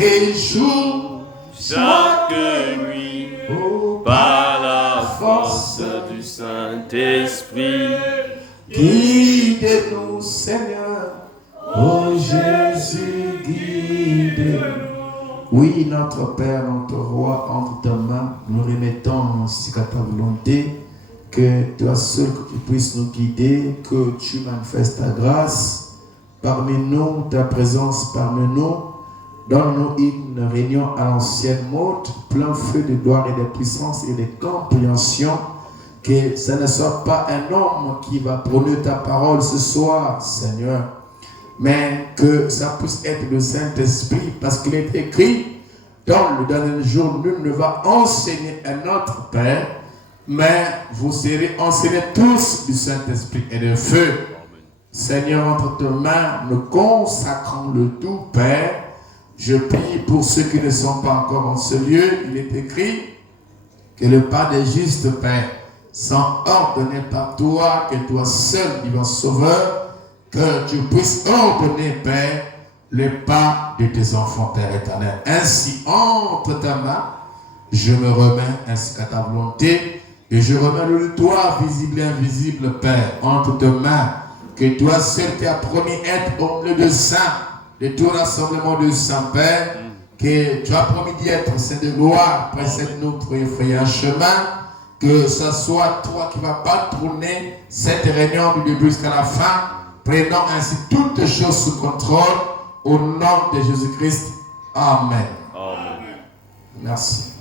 et jour, chaque nuit, par la force du Saint-Esprit. Guide-nous, Seigneur. Oh Jésus, guide-nous. Oui, notre Père, notre Roi, entre ta main, nous remettons ainsi qu'à ta volonté, que toi seul que tu puisses nous guider, que tu manifestes ta grâce parmi nous, ta présence parmi nous. Donne-nous une réunion à l'ancienne mode, plein feu de gloire et de puissance et de compréhension. Que ce ne soit pas un homme qui va prôner ta parole ce soir, Seigneur, mais que ça puisse être le Saint-Esprit, parce qu'il est écrit dans le dernier jour, nul ne va enseigner un autre Père, mais vous serez enseignés tous du Saint-Esprit et de feu. Seigneur, entre tes mains, nous consacrons le tout, Père. Je prie pour ceux qui ne sont pas encore en ce lieu. Il est écrit que le pas des justes, Père, sont ordonnés par toi, que toi seul, divin Sauveur, que tu puisses ordonner, Père, le pas de tes enfants, Père éternel. Ainsi, entre ta main, je me remets ainsi qu'à ta volonté, et je remets le toi, visible et invisible, Père, entre tes mains, que toi seul qui as promis être au milieu de saints, de tout rassemblement de saints, Père, que tu as promis d'y être, Saint de gloire, précède-nous pour y faire un chemin, que ce soit toi qui vas patronner cette réunion du début jusqu'à la fin, prenant ainsi toutes choses sous contrôle, au nom de Jésus-Christ. Amen. Amen. Merci.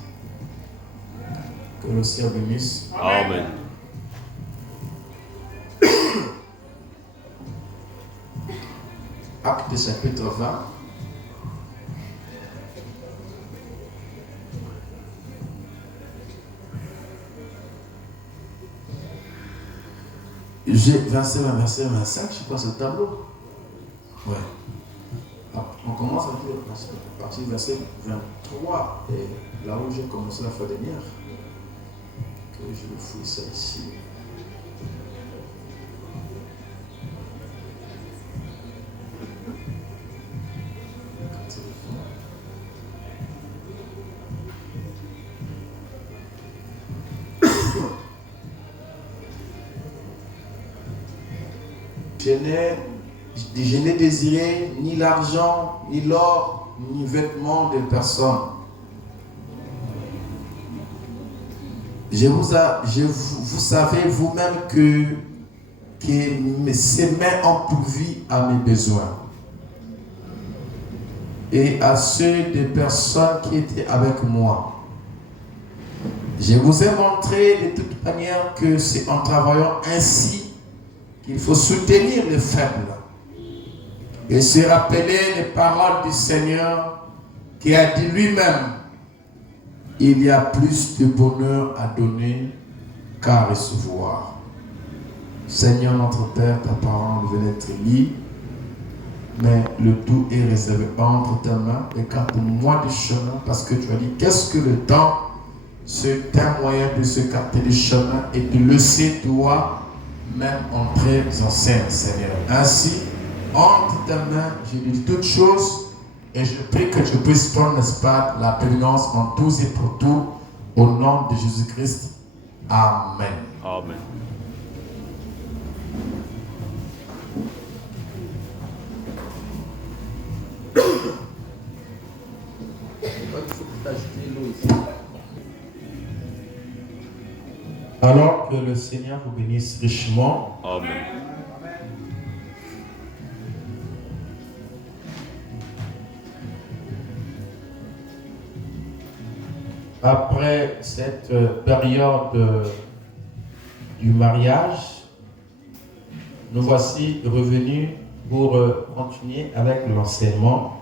Que le ciel bénisse. Amen. Acte chapitre 20. J'ai verset 20, verset 25, je sais pas ce tableau. Ouais. On commence à partir du verset 23, et là où j'ai commencé la fois dernière, que je le fouille ça ici. Je n'ai désiré ni l'argent, ni l'or, ni vêtements de personne. Vous savez vous-même que ces mains ont pourvu à mes besoins et à ceux des personnes qui étaient avec moi. Je vous ai montré de toute manière que c'est en travaillant ainsi qu'il faut soutenir les faibles et se rappeler les paroles du Seigneur qui a dit lui-même: il y a plus de bonheur à donner qu'à recevoir. Seigneur notre Père, ta parole venait être liée, mais le tout est réservé entre tes mains. Écarte-moi du chemin, parce que tu as dit: qu'est-ce que le temps? C'est un moyen de se capter du chemin et de laisser toi même entrer en scène, Seigneur. Ainsi, entre tes mains, je dis toutes choses et je prie que tu puisses prendre, n'est-ce pas, la prééminence en tous et pour tout, au nom de Jésus-Christ. Amen. Amen. Alors que le Seigneur vous bénisse richement. Amen. Après cette période du mariage, nous voici revenus pour continuer avec l'enseignement.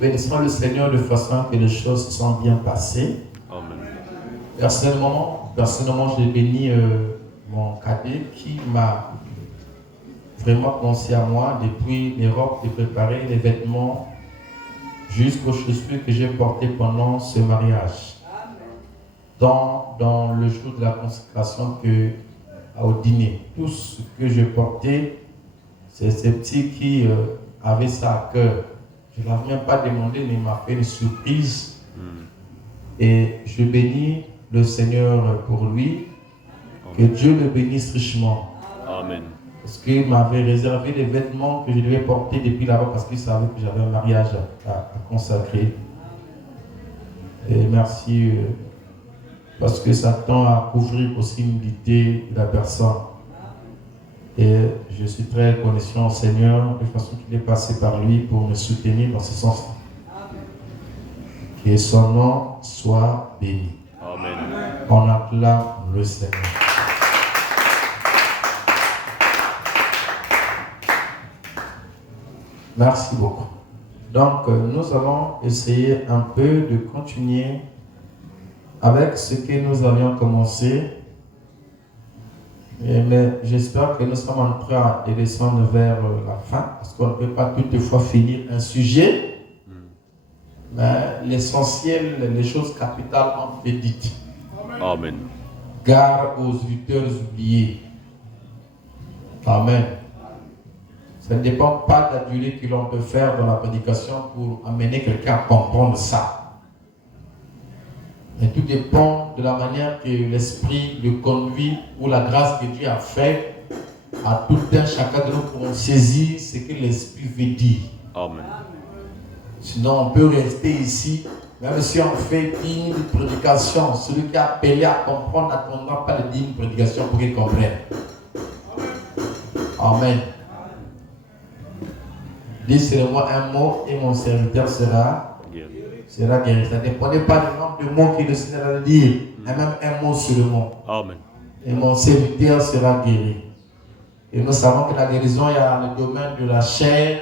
Bénissons le Seigneur de façon que les choses sont bien passées. Amen. Personnellement, j'ai béni mon cadet qui m'a vraiment pensé à moi depuis les robes, de préparer les vêtements jusqu'aux chaussures que j'ai portées pendant ce mariage. Dans le jour de la consécration au dîner, tout ce que je portais, c'est ces petits qui avaient ça à cœur. Je ne l'avais même pas demandé, mais il m'a fait une surprise. Et je bénis le Seigneur pour lui. Que Dieu le bénisse richement. Amen. Parce qu'il m'avait réservé des vêtements que je devais porter depuis là-bas parce qu'il savait que j'avais un mariage à consacrer. Et merci parce que ça tend à couvrir aussi l'humilité de la personne. Et je suis très reconnaissant au Seigneur de façon qu'il est passé par lui pour me soutenir dans ce sens. Que son nom soit béni. Amen. On acclame le Seigneur. Merci beaucoup. Donc, nous allons essayer un peu de continuer avec ce que nous avions commencé. Mais j'espère que nous sommes en train de descendre vers la fin, parce qu'on ne peut pas toutefois finir un sujet. Mais l'essentiel, les choses capitales ont été dites. Amen. Gare aux auditeurs oubliés. Amen. Ça ne dépend pas de la durée que l'on peut faire dans la prédication pour amener quelqu'un à comprendre ça. Mais tout dépend de la manière que l'Esprit le conduit ou la grâce que Dieu a fait à tout un chacun de nous pour saisir ce que l'Esprit veut dire. Amen. Sinon, on peut rester ici, même si on fait digne prédication. Celui qui est appelé à comprendre n'attendra pas le digne prédication pour qu'il comprenne. Amen. Dis sur moi un mot et mon serviteur sera guéri. Ça ne dépendait pas du nombre de mots que le Seigneur allait dire, mais même un mot seulement. Amen. Et mon serviteur sera guéri. Et nous savons que la guérison, il y a le domaine de la chair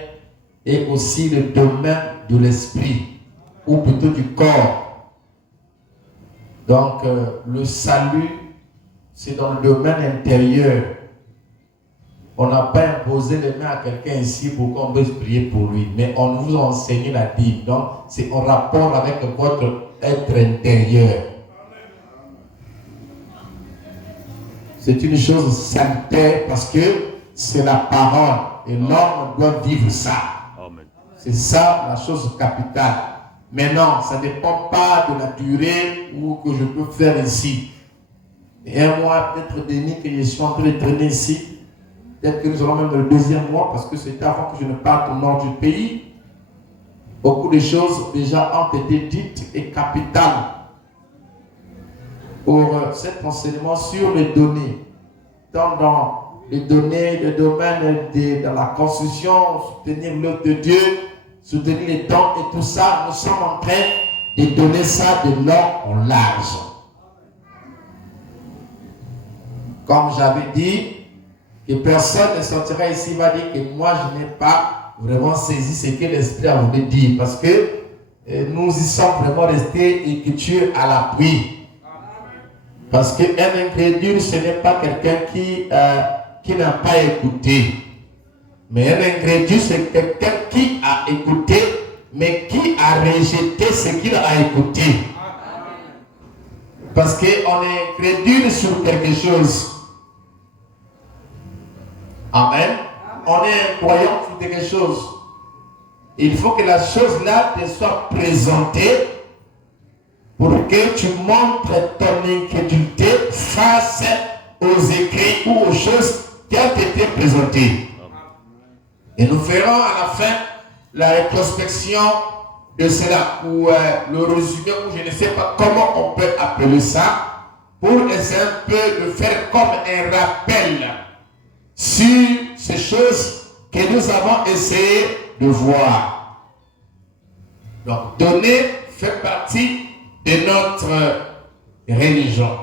et aussi le domaine de l'esprit, ou plutôt du corps. Donc, le salut, c'est dans le domaine intérieur. On n'a pas imposé les mains à quelqu'un ici pour qu'on puisse prier pour lui, mais on vous a enseigné la Bible. Donc, c'est en rapport avec votre être intérieur. C'est une chose salutaire parce que c'est la parole et l'homme doit vivre ça. C'est ça la chose capitale. Mais non, ça ne dépend pas de la durée ou que je peux faire ici. Et un mois, peut-être dernier que je suis en train de traîner ici. Peut-être que nous allons même dans le deuxième mois, parce que c'était avant que je ne parte au nord du pays. Beaucoup de choses déjà ont été dites et capitales pour cet enseignement sur les données. Tant dans les données, le domaine dans la construction, soutenir l'œuvre de Dieu, soutenir les dons et tout ça, nous sommes en train de donner ça de long en large. Comme j'avais dit, que personne ne sortira ici et va dire que moi je n'ai pas vraiment saisi ce que l'Esprit a voulu dire, parce que nous y sommes vraiment restés et que Dieu à l'appui. Parce qu'un incrédule, ce n'est pas quelqu'un qui n'a pas écouté. Mais un incrédule, c'est quelqu'un qui a écouté, mais qui a rejeté ce qu'il a écouté. Parce qu'on est incrédule sur quelque chose. Amen. On est croyant sur quelque chose. Il faut que la chose-là te soit présentée pour que tu montres ton incrédulité face aux écrits ou aux choses qui ont été présentées. Et nous ferons à la fin la rétrospection de cela, ou le résumé, ou je ne sais pas comment on peut appeler ça, pour essayer un peu de faire comme un rappel sur ces choses que nous avons essayé de voir. Donc, donner fait partie de notre religion.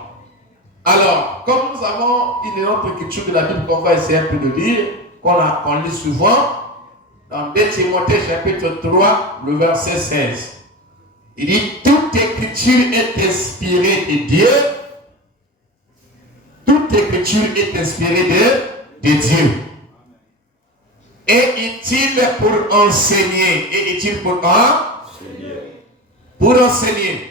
Alors, comme nous avons une autre écriture de la Bible qu'on va essayer un peu de lire, qu'on lit souvent, dans 2 Timothée chapitre 3, le verset 16, il dit « Toute écriture est inspirée de Dieu. Toute écriture est inspirée de Dieu. Et utile pour enseigner. Et utile pour enseigner. Pour enseigner.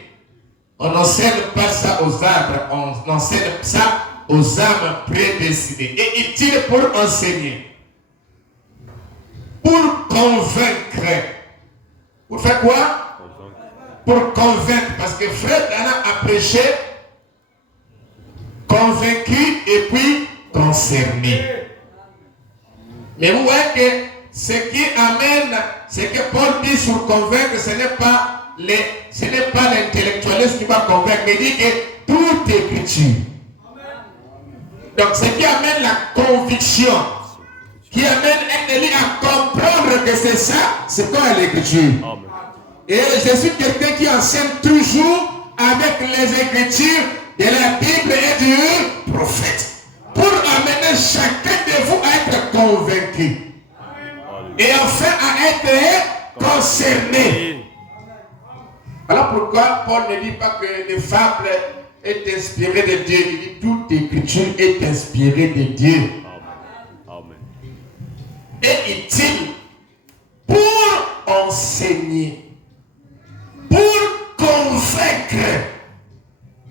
On n'enseigne pas ça aux arbres, on enseigne ça aux âmes prédestinées. Et utile pour enseigner. Pour convaincre. Pour faire quoi? Pour convaincre. Parce que Frère Branham a prêché convaincu et puis concerné. Mais vous voyez que ce qui amène, ce que Paul dit sur convaincre, ce n'est pas l'intellectualiste qui va convaincre, mais il dit que tout est écriture. Donc ce qui amène la conviction, qui amène un élu à comprendre que c'est ça, c'est quoi l'écriture. Et je suis quelqu'un qui enseigne toujours avec les écritures de la Bible et du prophète, pour amener chacun de vous à être convaincu et enfin à être concerné. Alors pourquoi Paul ne dit pas que les fables est inspiré de Dieu? Il dit toute écriture est inspirée de Dieu. Et utile pour enseigner, pour convaincre.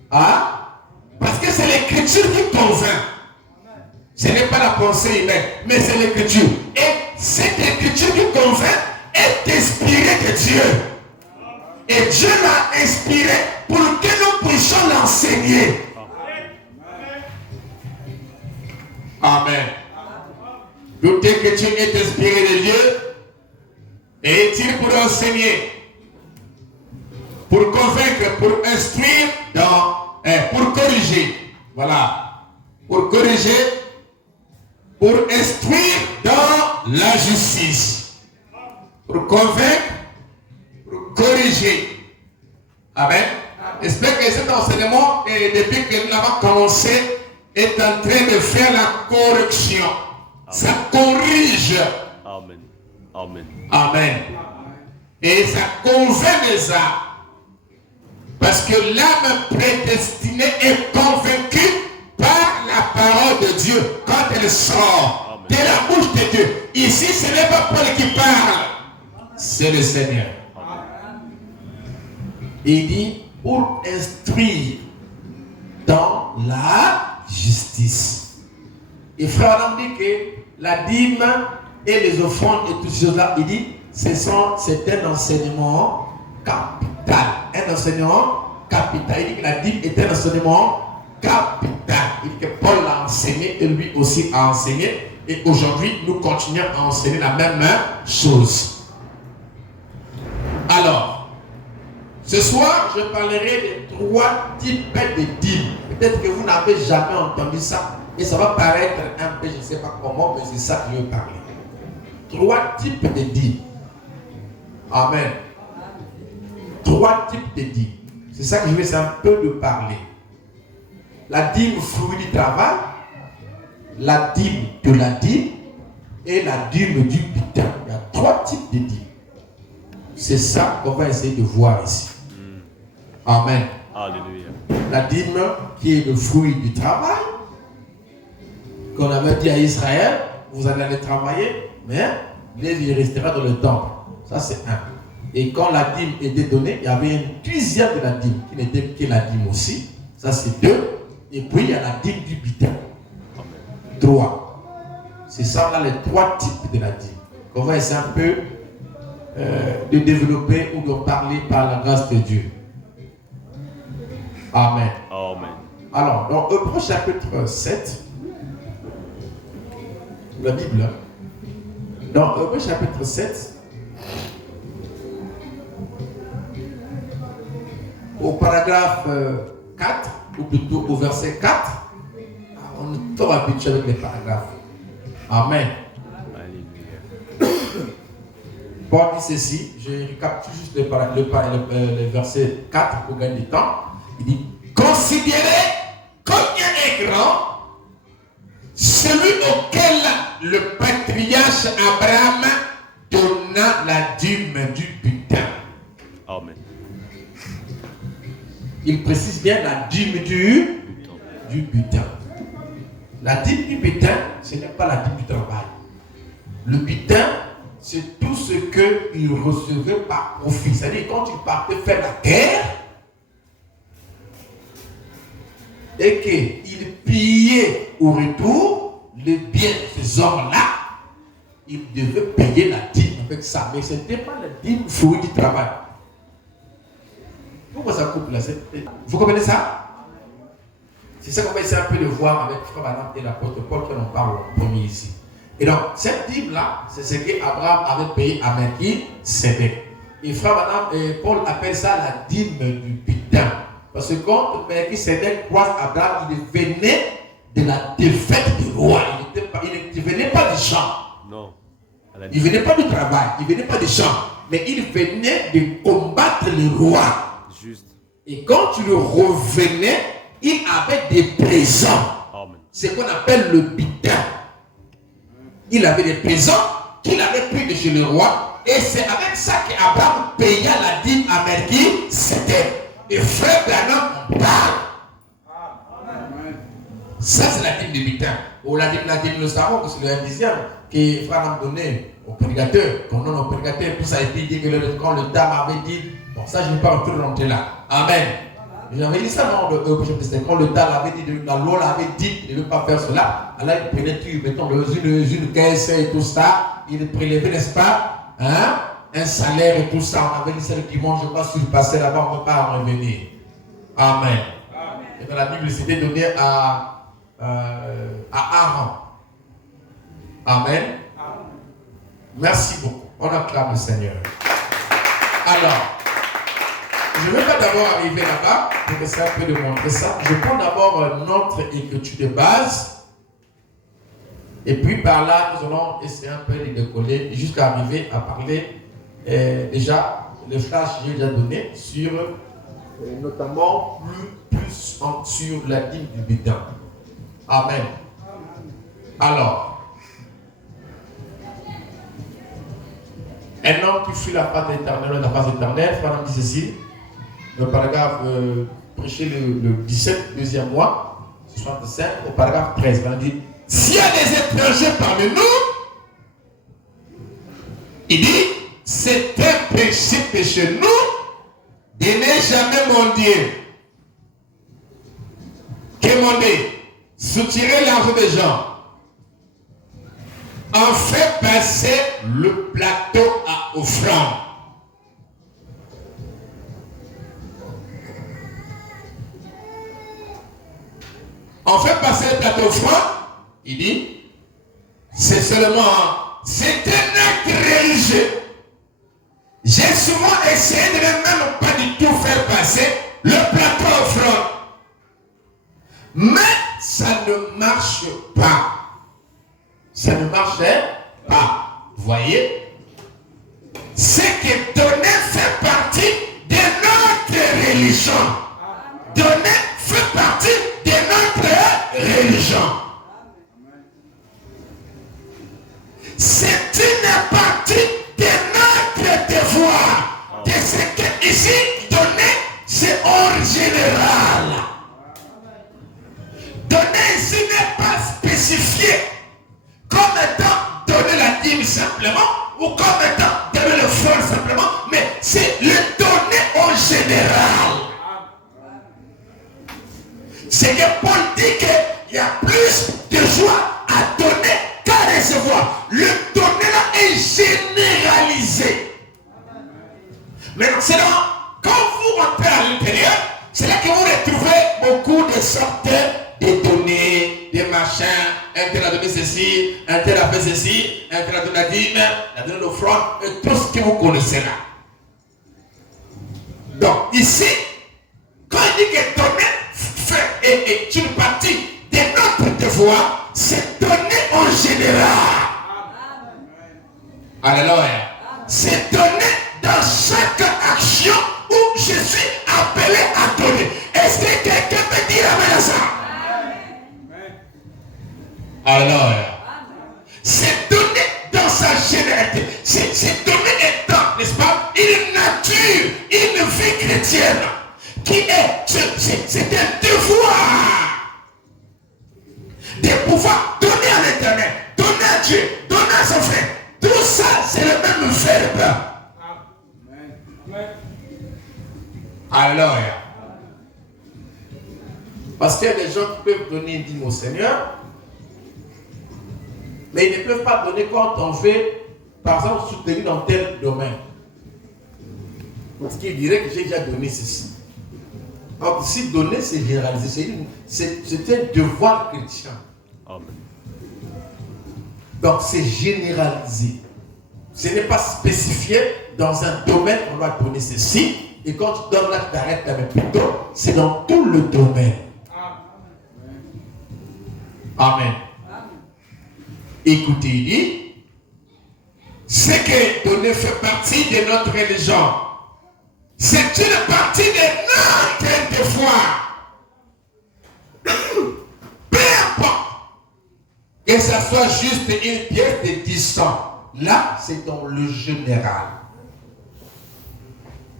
Ah? Parce que c'est l'écriture qui convainc. Ce n'est pas la pensée humaine, mais c'est l'écriture. Et cette écriture qui convainc est inspirée de Dieu. Et Dieu l'a inspirée pour que nous puissions l'enseigner. Amen. Toute écriture est inspirée de Dieu et est-il pour enseigner, pour convaincre, pour instruire, pour corriger. Voilà. Pour corriger, pour instruire dans la justice. Pour convaincre, pour corriger. Amen. J'espère que cet enseignement, depuis que nous l'avons commencé, est en train de faire la correction. Ça corrige. Amen. Amen. Amen. Et ça convainc les âmes. Parce que l'âme prédestinée est convaincue par la parole de Dieu quand elle sort de la bouche de Dieu. Ici, ce n'est pas Paul qui parle, c'est le Seigneur. Il dit pour instruire dans la justice. Et frère Adam dit que la dîme et les offrandes et toutes ces choses-là, il dit c'est un enseignement capital. Un enseignement capital. Il dit que la dîme est un enseignement capital. Il dit que Paul l'a enseigné et lui aussi a enseigné. Et aujourd'hui, nous continuons à enseigner la même chose. Alors, ce soir, je parlerai de 3 types de dîmes. Peut-être que vous n'avez jamais entendu ça. Et ça va paraître un peu, je ne sais pas comment, mais c'est ça que je veux parler. 3 types de dîmes. Amen. 3 types de dîmes. C'est ça que je vais un peu de parler. La dîme fruit du travail, la dîme de la dîme et la dîme du butin. Il y a 3 types de dîmes. C'est ça qu'on va essayer de voir ici. Amen. Alléluia. La dîme qui est le fruit du travail, qu'on avait dit à Israël, vous allez travailler, mais il restera dans le temple. Ça c'est un. Et quand la dîme était donnée, il y avait une dixième de la dîme qui n'était que la dîme aussi. Ça c'est 2. Et puis il y a la dîme du butin. 3. C'est ça là les 3 types de la dîme. On va essayer un peu de développer ou de parler par la grâce de Dieu. Amen. Amen. Alors, dans Hébreux chapitre 7, la Bible, dans Hébreux chapitre 7, au paragraphe 4, ou plutôt au verset 4, on est trop habitué avec les paragraphes. Amen. Paul dit ceci, je récapitule juste le verset 4 pour gagner du temps. Il dit, considérez combien est grand celui auquel le patriarche Abraham donna la dîme du butin. Amen. Il précise bien la dîme du butin. La dîme du butin, ce n'est pas la dîme du travail. Le butin, c'est tout ce qu'il recevait par profit. C'est-à-dire quand il partait faire la guerre et qu'il pillait au retour les biens de ces hommes-là, il devait payer la dîme avec ça, mais ce n'était pas la dîme fruit du travail. Pourquoi ça coupe là? Vous comprenez ça? C'est ça qu'on va essayer un peu de voir avec Frère Branham et l'apôtre Paul qui en parle en premier ici. Et donc, cette dîme-là, c'est ce qu'Abraham avait payé à Melchisédek. Et Frère Branham et Paul appellent ça la dîme du butin. Parce que quand Melchisédek croise Abraham, il venait de la défaite du roi. Il ne venait pas du champ. Non. Il ne venait pas du travail. Il ne venait pas du champ. Mais il venait de combattre le roi. Juste. Et quand il revenait, il avait des présents. Amen. Ce qu'on appelle le butin. Il avait des présents qu'il avait pris de chez le roi. Et c'est avec ça qu'Abraham paya la dîme à Melchisédek. Et Frère Branham parle. Ça, c'est la dîme du butin. Ou la dîme, nous savons que c'est le 1/10 que Frère Branham donnait au prédicateur. Qu'on donne au prédicateur, tout ça a été dit que quand le dame avait dit. Bon, ça, je ne vais pas rentrer là. Amen. J'avais dit ça, non, quand le dame avait dit, la loi l'avait dit, il ne veut pas faire cela. Alors, il prenait, mettons, une caisse et tout ça. Il prélevait, n'est-ce pas, hein, un salaire et tout ça. On avait dit ça le dimanche, je ne vais pas surpasser là-bas, on ne va pas en revenir. Amen. Et dans la Bible, c'était donné à Aaron. Amen. Merci beaucoup. On acclame le Seigneur. Alors, je ne vais pas d'abord arriver là-bas pour essayer un peu de montrer ça. Je prends d'abord notre écriture de base. Et puis par là, nous allons essayer un peu de décoller jusqu'à arriver à parler déjà le flash que j'ai déjà donné sur notamment plus sur la dîme du butin. Amen. Alors, un homme qui fuit la face éternelle, Frère dit ceci, le paragraphe prêché le 17, deuxième mois, 65, au paragraphe 13. Frère dit, s'il y a des étrangers parmi nous, il dit, c'est un péché chez nous de ne jamais mendier. Quémander, soutirer l'argent des gens. En fait passer le plateau à offrande. On fait passer le plateau offrande, il dit, c'est seulement, c'est un acte religieux. J'ai souvent essayé de ne même pas du tout faire passer le plateau offrande. Mais ça ne marche pas. Ça ne marchait pas. Vous voyez? C'est que donner fait partie de notre religion. Donner fait partie de notre religion. C'est une partie de notre devoir. De ce que ici, donner, c'est hors général. Donner ici n'est pas spécifié comme étant donner la dîme simplement ou comme étant donner le fond simplement, mais c'est le donner en général. C'est que Paul dit qu'il y a plus de joie à donner qu'à recevoir. Le donner là est généralisé. Maintenant, c'est là, quand vous rentrez à l'intérieur, c'est là que vous retrouvez beaucoup de sortes de données, des machins. Un tel a donné ceci, un tel a fait ceci, un tel a donné la dîme, a donné l'offrande, et tout ce que vous connaissez là. Donc, ici, quand il dit que donner est une partie de notre devoir, c'est donner en général. Alléluia. C'est donner dans chaque action où je suis appelé à donner. Est-ce que quelqu'un peut dire amen à ça? Alléluia. C'est donner dans sa généralité. C'est donner étant, n'est-ce pas, une nature, une vie chrétienne qui est, c'est un devoir de pouvoir donner à l'Éternel, donner à Dieu, donner à son frère. Tout ça, c'est le même verbe. Alléluia. Parce qu'il y a des gens qui peuvent donner une dîme au Seigneur, mais ils ne peuvent pas donner quand on fait par exemple, soutenu dans tel domaine. Parce qu'il dirait que j'ai déjà donné ceci. Donc, si donner, c'est généraliser. C'est un devoir chrétien. Amen. Donc, c'est généralisé. Ce n'est pas spécifié dans un domaine, on doit donner ceci. Et quand tu donnes là, tu t'arrêtes là, mais plutôt, c'est dans tout le domaine. Amen. Écoutez, il dit, ce que donner fait partie de notre religion. C'est une partie de notre devoir. Peu importe que ça soit juste une pièce de 10 cents. Là, c'est dans le général.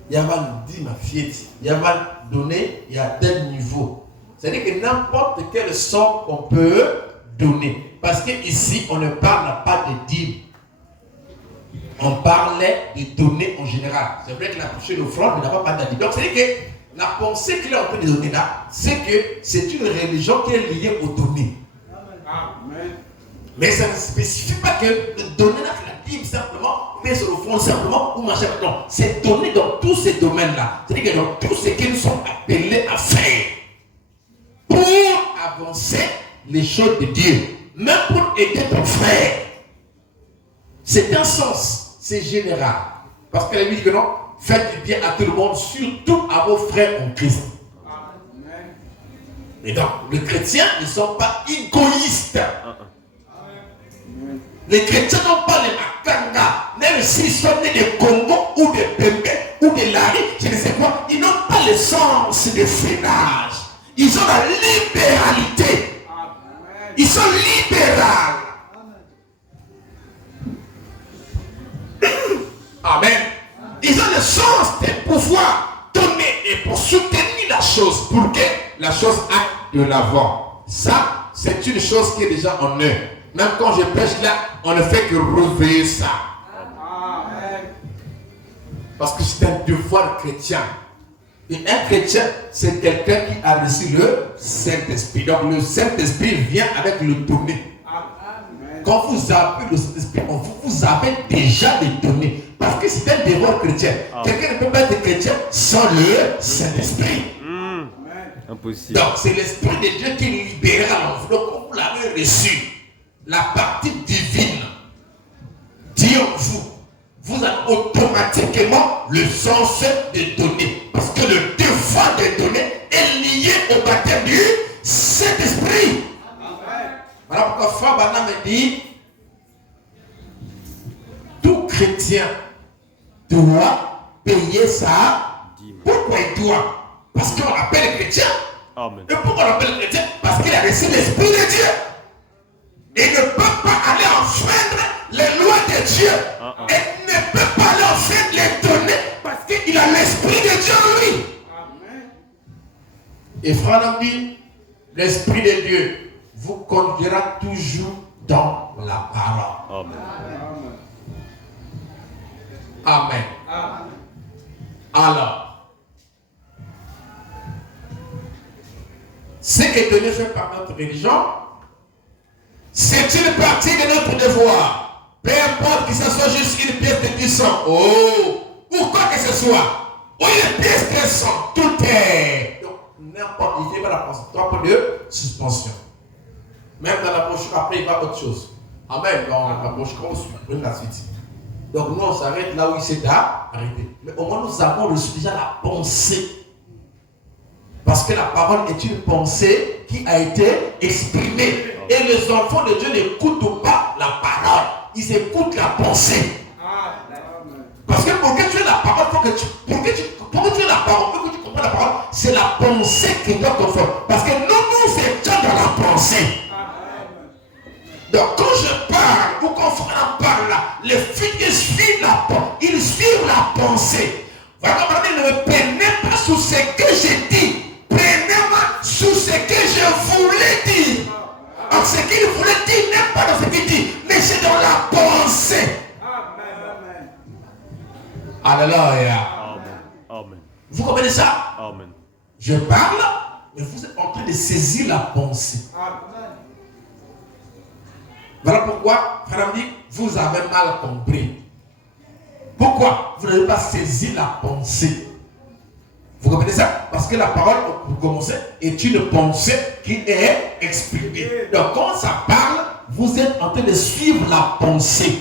Il y a mal dit ma fille, il y a mal donné, il y a tel niveau. C'est-à-dire que n'importe quelle somme qu'on peut donner. Parce qu'ici, on ne parle pas de dîmes. On parlait de donner en général. C'est vrai que la touche l'offrande, mais n'a pas parlé de dîmes. Donc, c'est-à-dire que la pensée qu'il est en train de donner là, c'est que c'est une religion qui est liée aux données. Amen. Mais ça ne spécifie pas que de donner la dîme simplement, mais sur l'offrande simplement, ou machin. Non, c'est donner dans tous ces domaines-là. C'est-à-dire que dans tout ce qu'ils sont appelés à faire pour avancer les choses de Dieu, même pour aider ton frère. C'est un sens, c'est général. Parce que la Bible dit que non, faites du bien à tout le monde, surtout à vos frères en Christ. Amen. Et donc, les chrétiens ne sont pas égoïstes. Les chrétiens n'ont pas les makanga, même s'ils sont nés de Congo ou de Pembe ou de Lari, je ne sais quoi, ils n'ont pas le sens de freinage. Ils ont la libéralité. Amen. Ils sont libéraux. Amen. Ils ont le sens de pouvoir donner et pour soutenir la chose, pour que la chose aille de l'avant. Ça, c'est une chose qui est déjà en eux. Même quand je prêche là, on ne fait que réveiller ça. Amen. Parce que c'est un devoir chrétien. Et un chrétien, c'est quelqu'un qui a reçu le Saint-Esprit. Donc le Saint-Esprit vient avec le donner. Amen. Quand vous avez le Saint-Esprit, vous avez déjà les données. Parce que c'est un devoir chrétien. Quelqu'un ne peut pas être chrétien sans le Saint-Esprit. Impossible. Donc c'est l'Esprit de Dieu qui libère l'enveloppe comme vous l'avez reçu. La partie divine dit en vous, vous avez automatiquement le sens de donner. Parce que le devoir de donner est lié au baptême du Saint-Esprit. Voilà pourquoi Frère Branham me dit, tout chrétien doit payer ça. Pourquoi il doit? Parce qu'on l'appelle chrétien. Amen. Et pourquoi on l'appelle chrétien? Parce qu'il a reçu l'Esprit de Dieu. Et ne peut pas aller enfreindre les lois de Dieu. Et ne peut pas aller enfreindre les données parce qu'il a l'Esprit de Dieu en lui. Amen. Et frère dit, l'Esprit de Dieu vous conduira toujours dans la parole. Amen. Amen. Amen. Alors, ce que Dieu fait par notre religion, c'est une partie de notre devoir. Peu importe que ce soit juste une pièce de 10 cents. Oh, ou quoi que ce soit. Ou une pièce de 100. Tout est. Donc, n'importe, il n'y a pas la pensée. 3 points de suspension. Même dans la brochure, après, il va autre chose. Amen. Dans la brochure, on suit la suite. Donc, nous, on s'arrête là où il s'est arrêté. Mais au moins, nous avons reçu déjà la pensée. Parce que la parole est une pensée qui a été exprimée. Et les enfants de Dieu n'écoutent pas la parole. Ils écoutent la pensée. Parce que pour que tu aies la parole, pour que tu aies la parole, pour que tu comprennes la parole, c'est la pensée qui doit te faire. Parce que nous étions dans la pensée. Donc quand je parle, ou quand frère parle là, les filles suivent la pensée. Voilà, ne me prenez pas sous ce que j'ai dit. Prenez-moi sous ce que je voulais dire. Alors ce qu'il voulait dire n'est pas dans ce qu'il dit, mais c'est dans la pensée. Amen. Alléluia. Amen. Vous comprenez ça? Amen. Je parle, mais vous êtes en train de saisir la pensée. Amen. Voilà pourquoi, frère dit, vous avez mal compris. Pourquoi vous n'avez pas saisi la pensée? Vous comprenez ça? Parce que la parole, pour commencer, est une pensée qui est exprimée. Donc quand ça parle, vous êtes en train de suivre la pensée.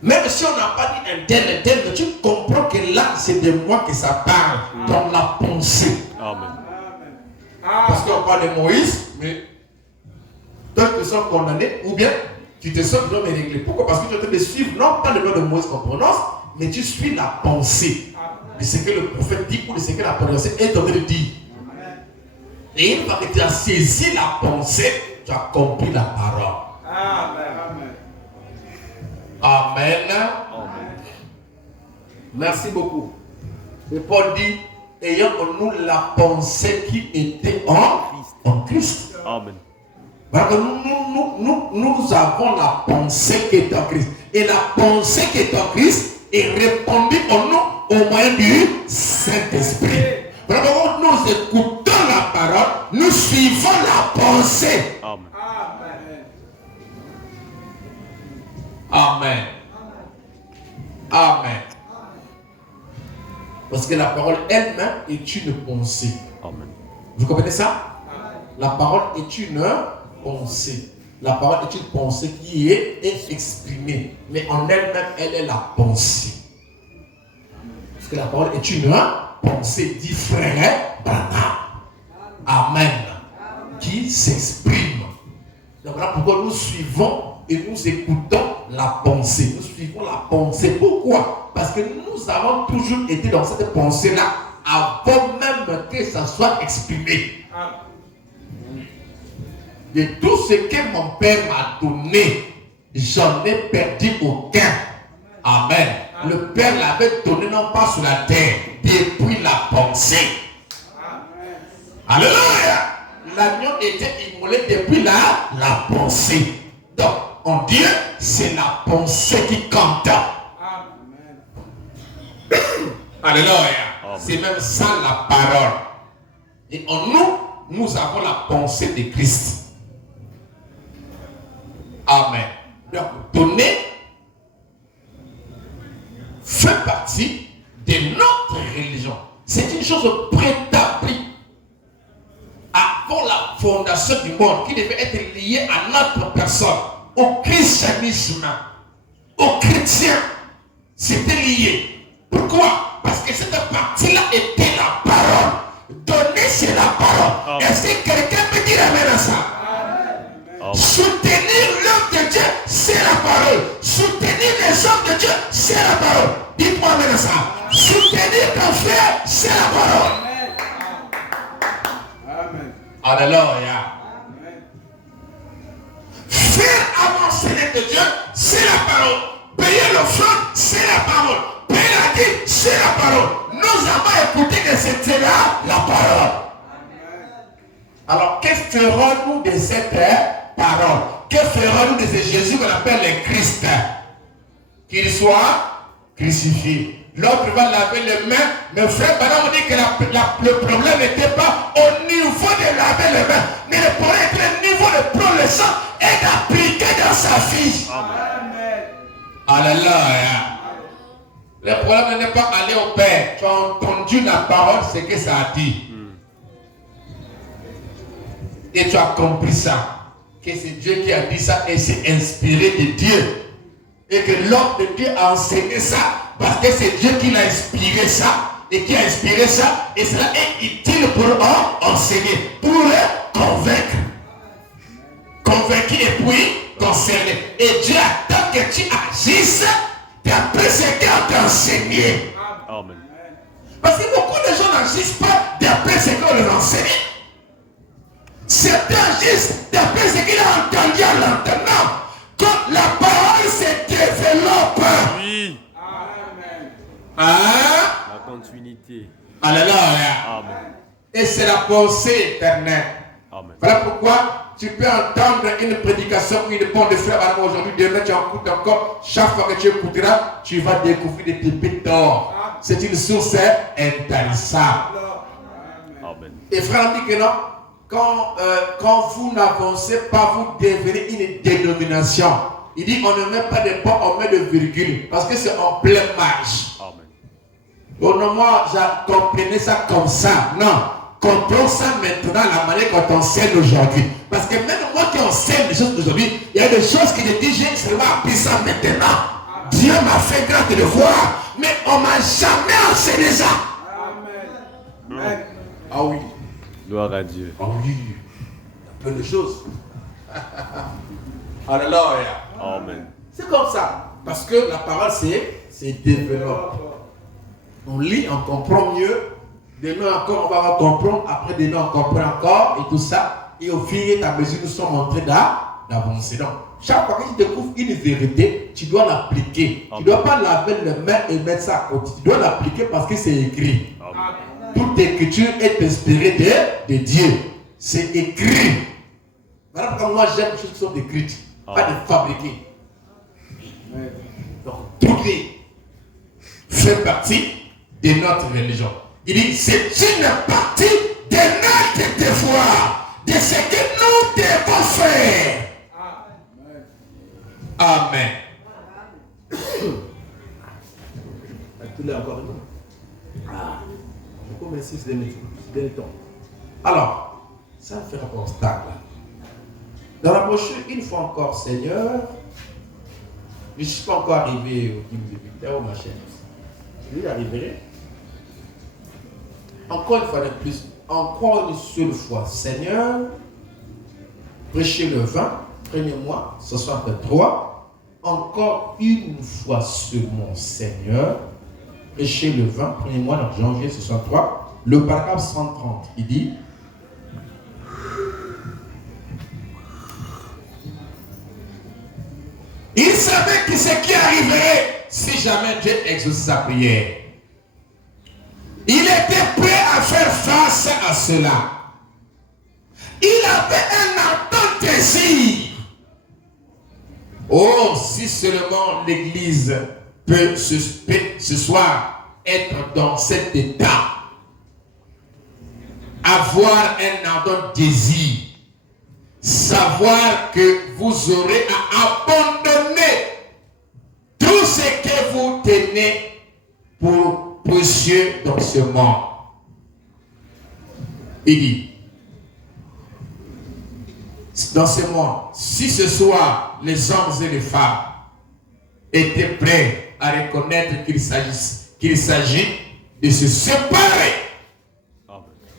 Même si on n'a pas dit un tel, mais tu comprends que là, c'est de moi que ça parle, dans la pensée. Amen. Parce qu'on parle de Moïse, mais toi tu te sens condamné, ou bien tu te sens non mais réglé. Pourquoi? Parce que tu es en train de suivre, non pas le nom de Moïse qu'on prononce, mais tu suis la pensée de ce que le prophète dit ou de ce que la pensée est en train de dire. Et une fois que tu as saisi la pensée, tu as compris la parole. Amen. Amen. Merci beaucoup. Et Paul dit, ayant en nous la pensée qui était en Christ. Amen. Nous avons la pensée qui est en Christ. Et la pensée qui est en Christ est répandue en nous au moyen du Saint-Esprit. Vraiment, nous écoutons la parole, nous suivons la pensée. Amen. Amen. Amen. Parce que la parole elle-même est une pensée. Amen. Vous comprenez ça? La parole est une pensée. La parole est une pensée qui est exprimée. Mais en elle-même, elle est la pensée. Parce que la parole est une pensée, dit frère Branham. Amen. Qui s'exprime. Donc voilà pourquoi nous suivons et nous écoutons la pensée. Nous suivons la pensée. Pourquoi? Parce que nous avons toujours été dans cette pensée-là avant même que ça soit exprimé. De tout ce que mon Père m'a donné, j'en ai perdu aucun. Amen. Le Père l'avait donné non pas sur la terre, depuis la pensée. Alléluia. L'agneau était immolé depuis la pensée. Donc, en Dieu, c'est la pensée qui compte. Alléluia. C'est même ça la parole. Et en nous, nous avons la pensée de Christ. Amen. Donc, donner fait partie de notre religion. C'est une chose préétablie avant la fondation du monde qui devait être liée à notre personne, au christianisme, aux chrétiens. C'était lié. Pourquoi? Parce que cette partie-là était la parole. Donner, c'est la parole. Est-ce que quelqu'un peut dire amen à ça? Soutenir l'œuvre de Dieu, c'est la parole. Soutenir les hommes de Dieu, c'est la parole. Dites-moi amen à ça. Soutenir ton frère, c'est la parole. Amen. Alléluia. Faire avancer les de Dieu, c'est la parole. Payer l'offrande, c'est la parole. Payer la dîme, c'est la parole. Nous avons écouté que c'était là la parole. Alors, que ferons-nous de cette parole? Que ferons-nous de ce Jésus qu'on appelle le Christ? Qu'il soit crucifié. L'autre va laver les mains. Mais frère Branham dit que le problème n'était pas au niveau de laver les mains. Mais le problème était au niveau de prendre le sang et d'appliquer dans sa vie. Amen. Alléluia. Le problème n'est pas aller au Père. Tu as entendu la parole, c'est que ça a dit. Et tu as compris ça. Que c'est Dieu qui a dit ça et c'est inspiré de Dieu. Et que l'homme de Dieu a enseigné ça parce que c'est Dieu qui l'a inspiré ça et qui a inspiré ça et cela est utile pour enseigner, pour convaincre. Convaincu et puis concerné. Et Dieu attend que tu agisses d'après ce qu'on t'a enseigné. Amen. Parce que beaucoup de gens n'agissent pas d'après ce qu'on leur enseigne. Certains agissent d'après ce qu'il a entendu à l'entendant. Quand la parole se développe. Oui. Amen. La continuité. Alléluia. Amen. Et c'est la pensée éternelle. Amen. Voilà pourquoi tu peux entendre une prédication ou une bonne de frère Branham aujourd'hui, demain tu écoutes encore. Chaque fois que tu écouteras, tu vas découvrir des pépites d'or. C'est une source intarissable. Amen. Et frère dit que non. quand vous n'avancez pas, vous devenez une dénomination. Il dit on ne met pas de points, on met de virgule. Parce que c'est en pleine marche. Amen. Bon, non, moi, je comprenais ça comme ça. Non. Comprends ça maintenant, la manière dont on enseigne aujourd'hui. Parce que même moi qui enseigne les choses aujourd'hui, il y a des choses que je dis, j'ai seulement appris ça maintenant. Dieu m'a fait grâce de le voir. Mais on ne m'a jamais enseigné ça. Amen. Ah oui. Gloire à Dieu. Ah oui. Il y a plein de choses. Alléluia. Amen. C'est comme ça. Parce que la parole, c'est développe. On lit, on comprend mieux. Demain encore, on va comprendre. Après, demain, on comprend encore. Et tout ça. Et au fil et à mesure, nous sommes en train d'avancer. Donc, chaque fois que tu découvres une vérité, tu dois l'appliquer. Tu ne dois pas laver les mains et mettre ça à côté. Tu dois l'appliquer parce que c'est écrit. Amen. Toute écriture est inspirée de Dieu. C'est écrit. Voilà pourquoi moi j'aime les choses qui sont écrites. Pas de fabriquer. Donc, tout fait partie de notre religion. Il dit, c'est une partie de notre devoir, de ce que nous devons faire. Amen. Alors, ça me fait un obstacle. Dans la brochure, une fois encore, Seigneur, je ne suis pas encore arrivé au film de Victor ou ma chaîne. Je vais y arriver. Encore une fois de plus, encore une seule fois, Seigneur, prêchez le 20, premier mois, 63. Encore une fois seulement, Seigneur, prêchez le 20, premier mois, donc janvier 63. Le paragraphe 130, il dit, il savait que ce qui arriverait si jamais Dieu exauce sa prière. Il était prêt à faire face à cela. Il avait un ardent désir. Oh, si seulement l'Église peut ce soir être dans cet état, avoir un ardent désir, savoir que vous aurez à abandonner tout ce que vous tenez pour précieux dans ce monde. Il dit, dans ce monde, si ce soir les hommes et les femmes étaient prêts à reconnaître qu'il s'agit de se séparer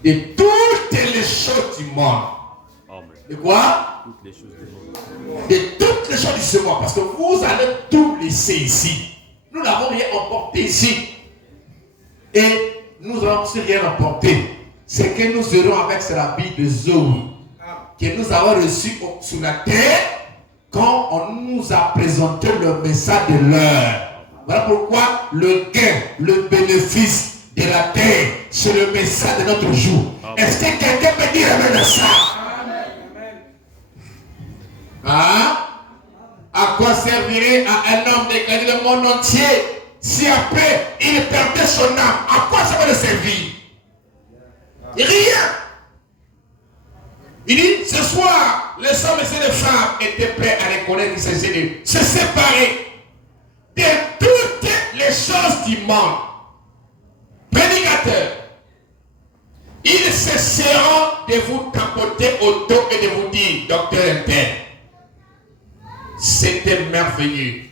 de toutes les choses du monde. De quoi? Toutes les choses du monde. De toutes les choses de ce monde. Parce que vous allez tout laisser ici. Nous n'avons rien emporté ici. Et nous n'avons rien emporté. Ce que nous aurons avec, c'est la vie de Zoé. Que nous avons reçu sur la terre quand on nous a présenté le message de l'heure. Voilà pourquoi le gain, le bénéfice de la terre, c'est le message de notre jour. Est-ce que quelqu'un peut dire amen à ça? Hein? À quoi servirait à un homme de gagner le monde entier si après il perdait son âme? À quoi ça va le servir? Rien. Il dit, ce soir, les hommes et les femmes étaient prêts à reconnaître qu'il s'agissait de se séparer de toutes les choses du monde. Prédicateurs, ils cesseront de vous tapoter au dos et de vous dire, docteur interne, c'était merveilleux.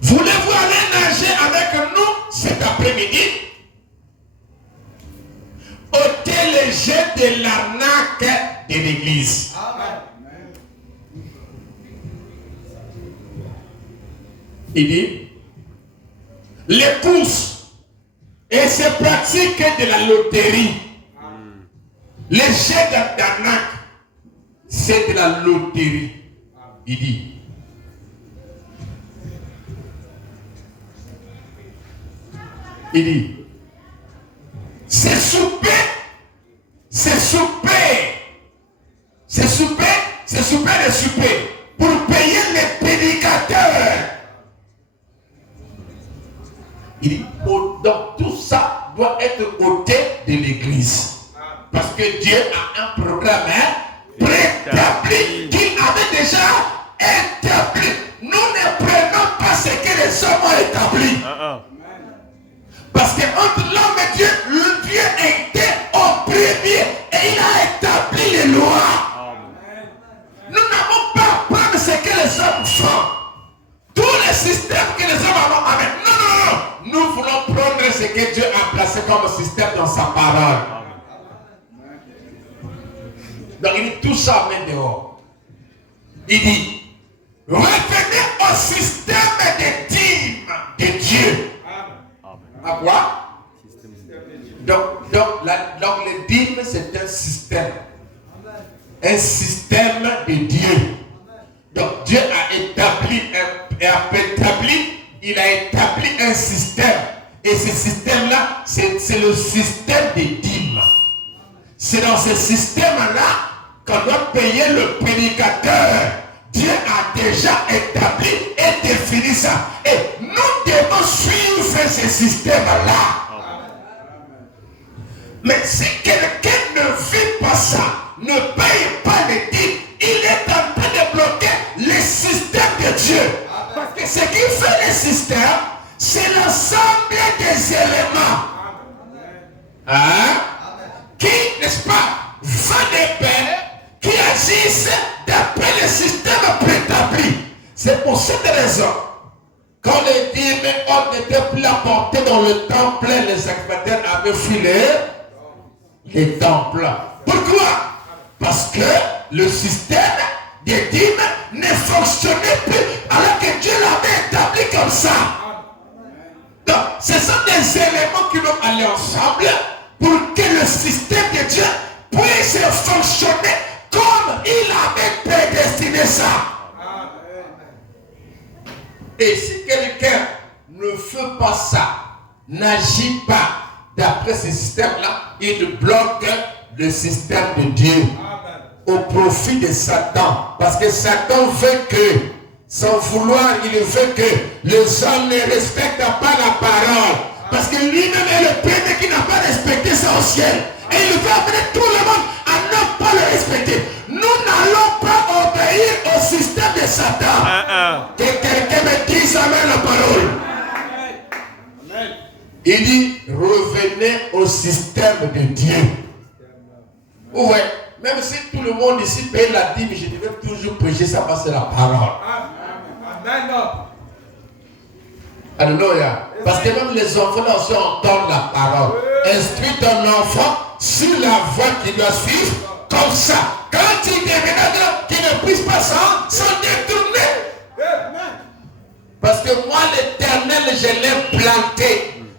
Voulez-vous aller nager avec nous cet après-midi? Ôtez les jets de l'arnaque de l'église. Il dit, les courses et ces pratiques de la loterie, les jets d'arnaque, c'est de la loterie. Il dit. Il dit, c'est souper de souper pour payer les prédicateurs. Il dit, donc tout ça doit être ôté de l'église. Parce que Dieu a un programme préétabli qu'il avait déjà établi. Nous ne prenons pas ce que les hommes ont établi. Parce qu'entre l'homme et Dieu, le Dieu était au premier et il a établi les lois. Nous n'avons pas à prendre ce que les hommes font. Tous les systèmes que les hommes ont amenés. Non. Nous voulons prendre ce que Dieu a placé comme système dans sa parole. Donc il dit tout ça met dehors. Il dit revenez au système des dîmes de Dieu. À quoi? Donc les dîmes c'est un système. Un système de Dieu. Donc Dieu a établi il a établi un système. Et ce système-là, c'est le système des dîmes. C'est dans ce système-là qu'on doit payer le prédicateur. Dieu a déjà établi et défini ça. Et nous devons suivre ce système-là. Mais si quelqu'un ne vit pas ça, ne paye pas les dîmes, il est en train de bloquer le système de Dieu. Parce que ce qui fait le système, c'est l'ensemble des éléments. Qui, n'est-ce pas, va des pères qui agissent d'après le système préétabli. C'est pour cette raison, quand les dîmes ont été plus apportés dans le temple, les sacrificateurs avaient fui les temples. Pourquoi? Parce que le système des dîmes ne fonctionnait plus alors que Dieu l'avait établi comme ça. Donc, ce sont des éléments qui doivent aller ensemble pour que le système de Dieu puisse fonctionner comme il avait prédestiné ça. Et si quelqu'un ne fait pas ça, n'agit pas d'après ce système-là, il bloque le système de Dieu au profit de Satan. Parce que Satan veut que, sans vouloir, il veut que les hommes ne respectent pas la parole. Parce que lui-même est le premier qui n'a pas respecté ça au ciel. Et il veut amener tout le monde à ne pas le respecter. Nous n'allons pas obéir au système de Satan. Que quelqu'un me dise amen la parole. Il dit, revenez au système de Dieu. Ouais. Même si tout le monde ici paye la dîme, je devais toujours prêcher ça parce que c'est la parole. Amen. Alléluia. Parce que même les enfants aussi entendent la parole. Instruis ton enfant sur la voie qu'il doit suivre, comme ça. Quand il deviendra qu'il ne puisse pas s'en détourner. Parce que moi, l'Éternel, je l'ai planté.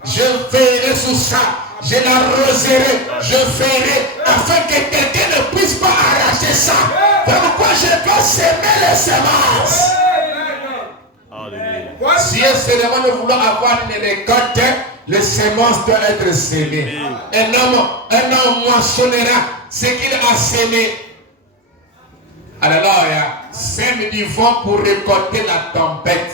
Je veillerai sur ça. Je l'arroserai, je ferai, afin que quelqu'un ne puisse pas arracher ça. Pourquoi je dois semer les semences? Si un seulement ne voulant avoir une récolte, les semences doivent être semées. Un homme moissonnera ce qu'il a semé. Alléluia. Sème du vent pour récolter la tempête.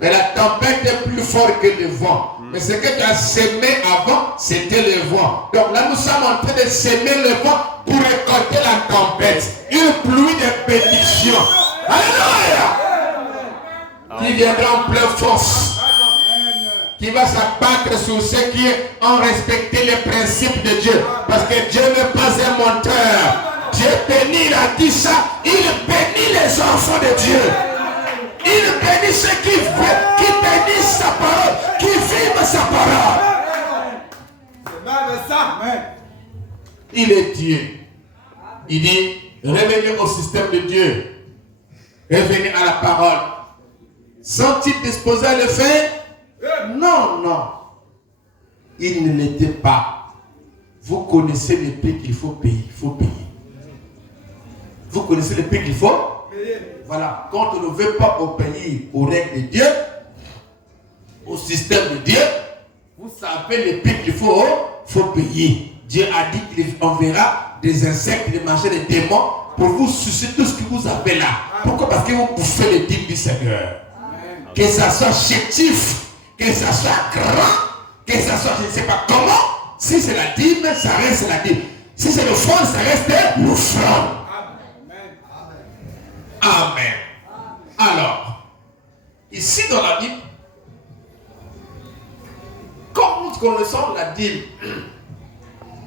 Mais la tempête est plus forte que le vent. Mais ce que tu as semé avant, c'était le vent. Donc là, nous sommes en train de semer le vent pour récolter la tempête. Une pluie de bénédiction. Alléluia. Qui viendra en pleine force. Qui va s'abattre sur ceux qui ont respecté les principes de Dieu. Parce que Dieu n'est pas un menteur. Dieu bénit, il a dit ça. Il bénit les enfants de Dieu. Il bénit ceux qui bénissent sa parole, qui vivent sa parole. Il est Dieu. Il dit, revenez au système de Dieu. Revenez à la parole. Sont-ils disposés à le faire? Non. Il ne l'était pas. Vous connaissez les prix qu'il faut payer. Vous connaissez les prix qu'il faut? Voilà, quand on ne veut pas obéir aux règles de Dieu, au système de Dieu, vous savez les prix qu'il faut payer. Dieu a dit qu'il enverra des insectes, des machins, des démons pour vous sucer tout ce que vous avez là. Pourquoi? Parce que vous bouffez les dîmes du Seigneur. Que ça soit chétif, que ça soit grand, que ça soit je ne sais pas comment, Si c'est la dîme, ça reste la dîme. Si c'est l'offrande, ça reste l'offrande. Amen. Alors, ici dans la Bible, comme nous connaissons la dîme,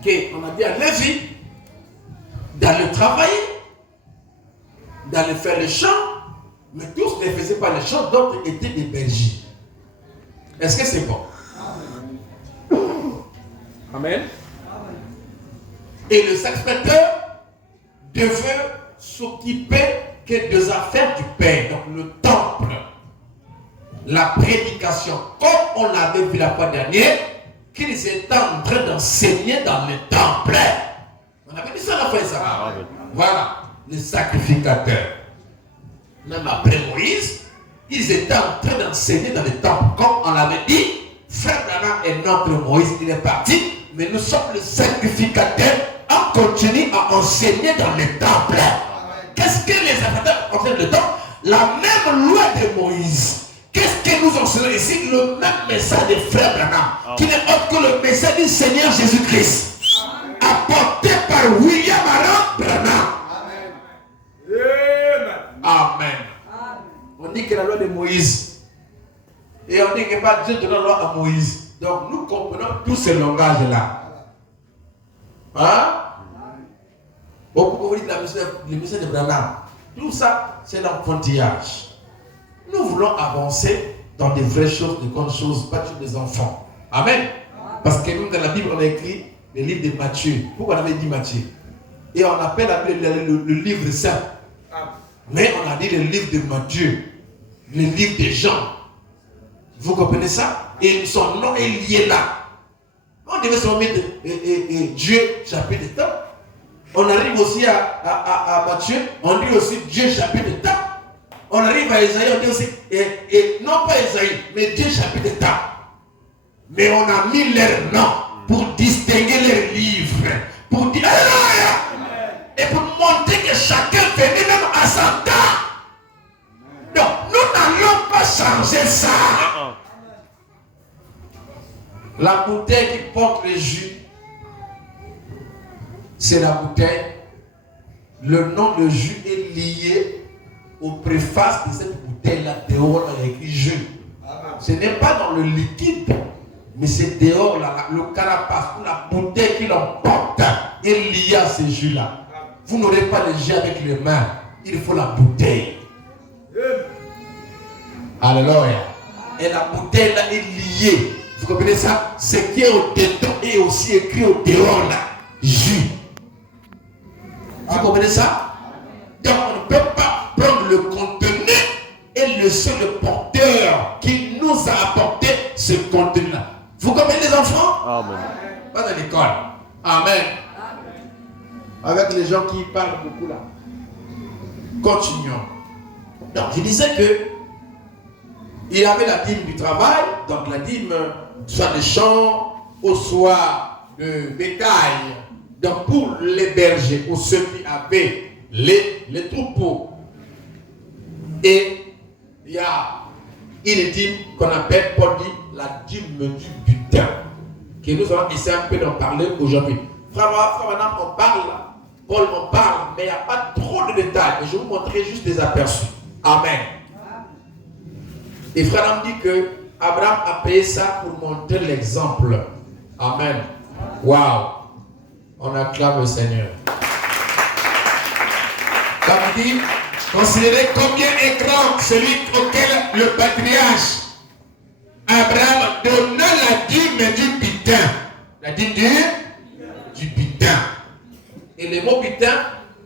qu'on a dit à Lévi, d'aller travailler, d'aller faire les champs, mais tous ne faisaient pas les champs, d'autres étaient des bergers. Est-ce que c'est bon? Amen. Et le sacrificateur devait s'occuper que des affaires du Père, donc le temple, la prédication, comme on l'avait vu la fois dernière, qu'ils étaient en train d'enseigner dans le temple. On avait dit ça la fois ça. Voilà, les sacrificateurs. Même après Moïse, ils étaient en train d'enseigner dans le temple, comme on l'avait dit. Frère Branham est notre Moïse, il est parti, mais nous sommes les sacrificateurs. On continue à enseigner dans le temple. Qu'est-ce que les sacrificateurs enseignent dans le temple? La même loi de Moïse. Qu'est-ce que nous enseignons ici? Le même message de Frère Branham, qui n'est autre que le message du Seigneur Jésus-Christ, apporté par William Branham. Amen. On dit que la loi de Moïse, et on dit que pas Dieu donne la loi à Moïse. Donc nous comprenons tous ces langages-là. Hein? Beaucoup vous dites le message de Branham. Tout ça, c'est l'enfantillage. Nous voulons avancer dans des vraies choses, des grandes choses, pas juste des enfants. Amen. Parce que nous, dans la Bible, on a écrit le livre de Matthieu. Pourquoi on avait dit Matthieu? Et on appelle le livre saint. Mais on a dit le livre de Matthieu, le livre de Jean. Vous comprenez ça? Et son nom est lié là. On devait se mettre Dieu chapitre de temps. On arrive aussi à Matthieu, on dit aussi Dieu chapitre de temps. On arrive à Isaïe, on dit aussi, non pas Isaïe, mais Dieu chapitre de temps. Mais on a mis leur nom pour distinguer leurs livres, pour dire et pour montrer que chacun venait même à son temps. Donc nous n'allons pas changer ça. La bouteille qui porte le jus, c'est la bouteille. Le nom de jus est lié au préface de cette bouteille-là. Dehors, on a écrit jus. Ce n'est pas dans le liquide, mais c'est dehors, là, le carapace ou la bouteille qui l'emporte est liée à ce jus-là. Vous n'aurez pas le jus avec les mains, il faut la bouteille. Alléluia. Et la bouteille-là est liée. Vous comprenez ça? Ce qui est au dedans est aussi écrit au dehors là. Jus. Vous comprenez ça? Donc on ne peut pas prendre le contenu et laisser le porteur qui nous a apporté ce contenu-là. Vous comprenez les enfants? Amen. Pas dans l'école. Amen. Avec les gens qui parlent beaucoup là. Continuons. Donc je disais que il y avait la dîme du travail, donc la dîme soit des champs, ou soit de bétail. Donc pour les bergers ou ceux qui avaient les troupeaux. Et il y a une dîme qu'on appelle, Paul dit, la dîme du butin. Que nous allons essayer un peu d'en parler aujourd'hui. Frère Madame, on parle, Paul en parle, mais il n'y a pas trop de détails. Je vais vous montrer juste des aperçus. Amen. Et frère Adam dit que Abraham a payé ça pour montrer l'exemple. Amen. Waouh. On acclame le Seigneur. Ça veut dire, considérez combien est grand celui auquel le patriarche Abraham donna la dîme du butin. La dîme du butin. Et le mot butin,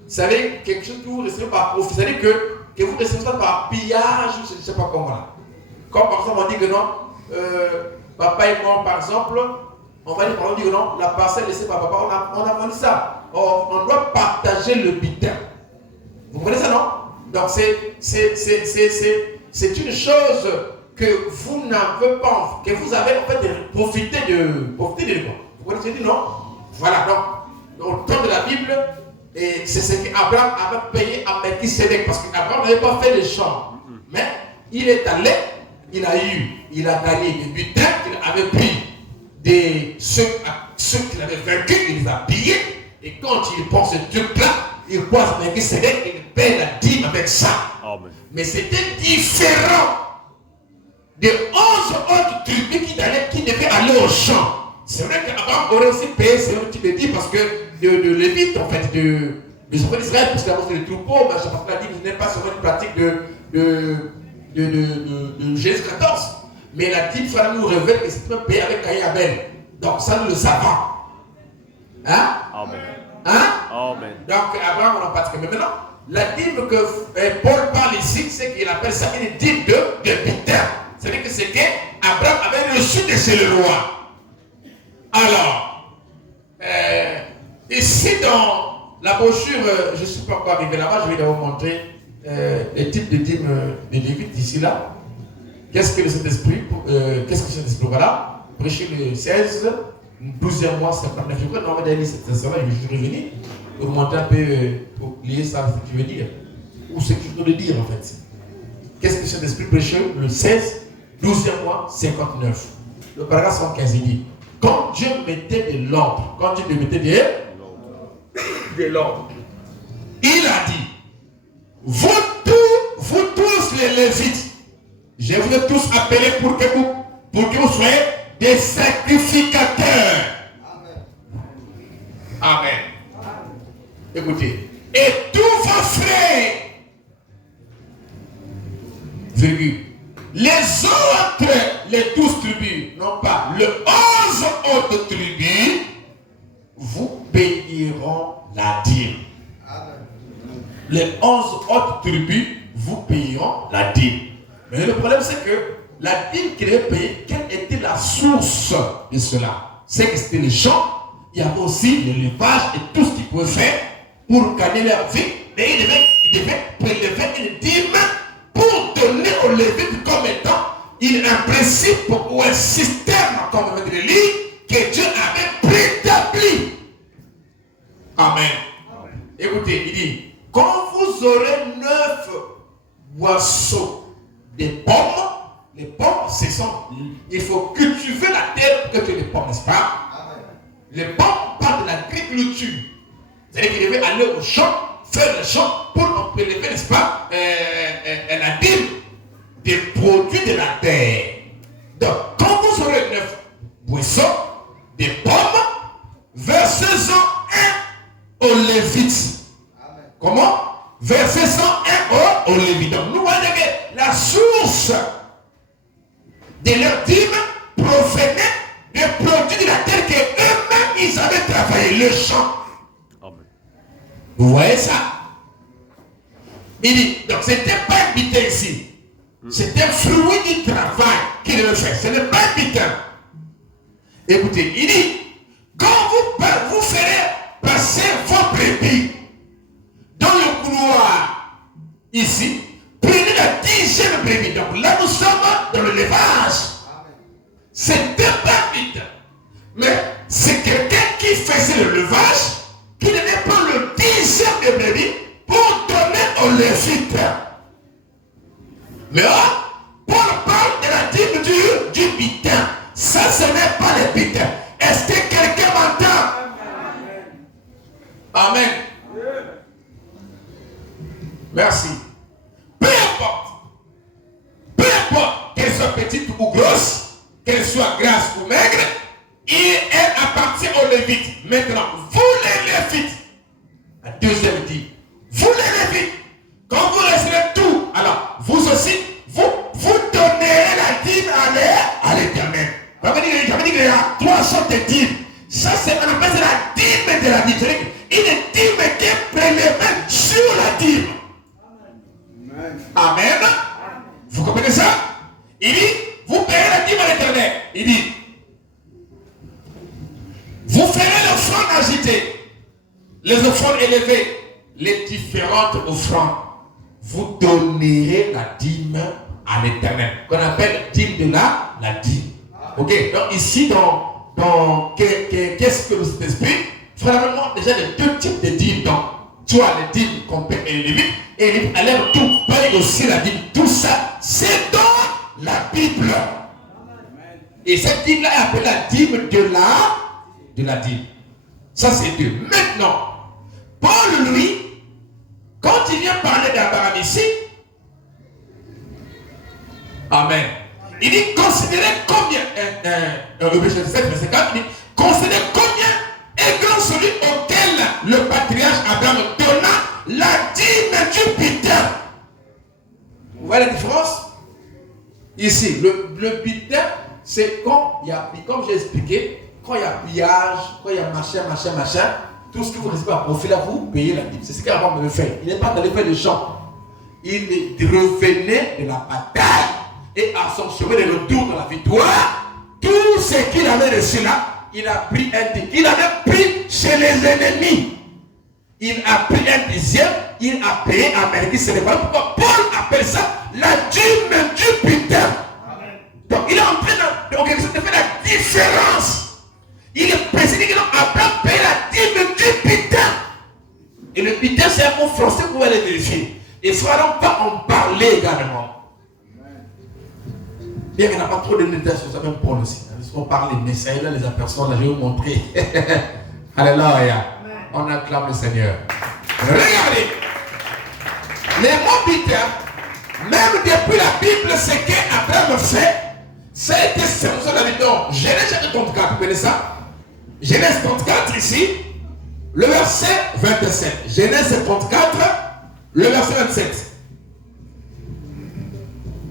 vous savez, quelque chose que vous recevez par profit. C'est-à-dire que vous recevez ça par pillage, je ne sais pas comment là. Comme par exemple, on dit que non, papa est mort par exemple, on va dire, on dit que non, la parcelle laissée par papa, on a vendu ça. On doit partager le butin. Vous comprenez ça, non? Donc c'est une chose que vous n'avez pas, que vous avez en fait profité de quoi. Vous connaissez, non? Voilà, donc, au temps de la Bible, et c'est ce qu'Abraham avait payé à Melchisédek, parce qu'Abraham n'avait pas fait les champs. Mais il est allé, il a gagné des butins qu'il avait pris de ceux ceux qu'il avait vaincus, il les a pillés. Et quand il prend ce truc-là, il croit que c'est qu'il paie la dîme avec ça. Amen. Mais c'était différent des 11 autres tribus qui devaient aller au champ. C'est vrai qu'Abraham aurait aussi payé ce type de dîme parce que de Lévite, en fait, de enfants d'Israël, parce que d'abord c'est le troupeau, mais je pense que la dîme n'est pas seulement une pratique de Genèse 14. Mais la dîme, ça nous révèle que c'est payé avec Caïn et Abel. Donc ça nous le savons. Hein? Amen. Hein? Amen. Donc Abraham on en pratique. Mais maintenant, la dîme que Paul parle ici, c'est qu'il appelle ça une dîme de bitin. C'est-à-dire que c'est qu'Abraham avait reçu de chez le roi. Alors, ici dans la brochure, je ne suis pas encore arrivé là-bas, je vais vous montrer les types de dîmes de Lévite ici là. Qu'est-ce que le Saint-Esprit, voilà, prêcher le 16, 12e mois, 59 février, on va aller cette semaine, je vais revenir pour vous montrer un peu, pour lier ça, ce que je veux dire, ou ce que je veux dire en fait. Qu'est-ce que le Saint-Esprit prêchait le 16, 12e mois, 59. Le paragraphe 115, il dit, quand Dieu mettait de l'ordre, de l'ordre, il a dit, vous tous les Lévites, je vous ai tous appelés pour que vous soyez des sacrificateurs. Amen. Écoutez, et tous vos frères, les autres, les 12 tribus, non pas, les 11 autres tribus, vous payeront la dîme. Les 11 autres tribus, vous payeront la dîme. Mais le problème, c'est que la dîme qu'il avait payée, quelle était la source de cela? C'est que c'était les champs, il y avait aussi l'élevage et tout ce qu'ils pouvaient faire pour gagner leur vie. Mais ils devaient prélever une dîme pour donner aux Lévites comme étant un principe ou un système, comme on veut dire, que Dieu avait préétabli. Amen. Écoutez, il dit, quand vous aurez 9 boisseaux des pommes, les pommes, il faut cultiver la terre pour que tu aies des pommes, n'est-ce pas? Les pommes parlent de l'agriculture. C'est-à-dire qu'il devait aller au champ, faire le champ pour prélever, n'est-ce pas, la dîme des produits de la terre. Donc, quand vous aurez 9 boissons, des pommes, versez-en 1 aux Lévites. Comment? Versez-en 1 aux Lévites. Donc, nous voyons que la source de leur dîme provenait des produits de la terre que eux-mêmes ils avaient travaillé, le champ. Amen. Vous voyez ça? Il dit, donc c'était pas un butin ici. C'était un fruit du travail qu'il devait faire. Ce n'est pas un butin. Écoutez, il dit, quand vous ferez passer vos brebis dans le couloir, ici, prenez la 10e brebis. Donc là, nous sommes dans le levage. C'était pas vite. Mais c'est quelqu'un qui faisait le levage, qui devait prendre le 10e de brebis pour donner aux Lévites. Mais là, Paul parle de la dîme du butin. Ça, ce n'est pas le butin. Est-ce que quelqu'un m'entend? Amen. Merci. Peu importe qu'elle soit petite ou grosse, qu'elle soit grasse ou maigre, elle appartient aux Lévites. Maintenant, vous les Lévites, la deuxième dit, vous les Lévites, quand vous resterez tout, alors vous aussi, vous donnerez la dîme à l'Éternel. J'avais dit qu'il y a 3 sortes de dîmes. Ça, c'est on appelle la dîme de la dîme. Une dîme qui est prélevée sur la dîme. Amen. Vous comprenez ça? Il dit, vous payez la dîme à l'Éternel. Il dit, vous ferez l'offrande agitée, les offrandes élevées, les différentes offrandes. Vous donnerez la dîme à l'Éternel, qu'on appelle dîme de la dîme. Ok, donc ici, qu'est-ce que le Saint-Esprit? Vraiment, déjà les 2 types de dîmes. Donc, tu as les dîmes qu'on paie et les Lévites, et les Lévites allèrent tout payer aussi la dîme. Tout ça, c'est dans la Bible. Et cette dîme-là est appelée la dîme de de la dîme. Ça, c'est Dieu. Maintenant, Paul, lui, quand il vient parler d'Abraham ici, amen, il dit considérez combien, verset 50, il dit considérez combien est grand celui auquel le patriarche Abraham donna la dîme du butin. Vous voyez la différence? Ici, le butin, c'est quand il y a, comme j'ai expliqué, quand il y a pillage, quand il y a machin, tout ce que vous recevez à profit là, vous payez la dîme. C'est ce qu'Abraham avait fait. Il n'est pas allé faire des champs. Il revenait de la bataille et à son chemin de retour dans la victoire, tout ce qu'il avait reçu là, il a pris un dixième. Il avait pris chez les ennemis. Il a pris un dixième, il a payé à Melchisédek. Voilà pourquoi Paul appelle ça la dîme du butin. Donc il est en train de faire la différence. Il est précisé qu'il a payé la dîme du butin. Et le butin, c'est un mot français, vous pouvez aller vérifier. Et ça va donc pas en parler également. Bien qu'il n'y a pas trop de détails sur ça, même Paul aussi. On parle des messages, là, les aperçoit, là, je vais vous montrer. Alléluia. On acclame le Seigneur. Regardez. Les mots butin, même depuis la Bible, ce qu'Abraham fait, ça a été sur l'habitant. Genèse chapitre 34, vous connaissez ça? Genèse 34 ici, le verset 27. Genèse 34, le verset 27.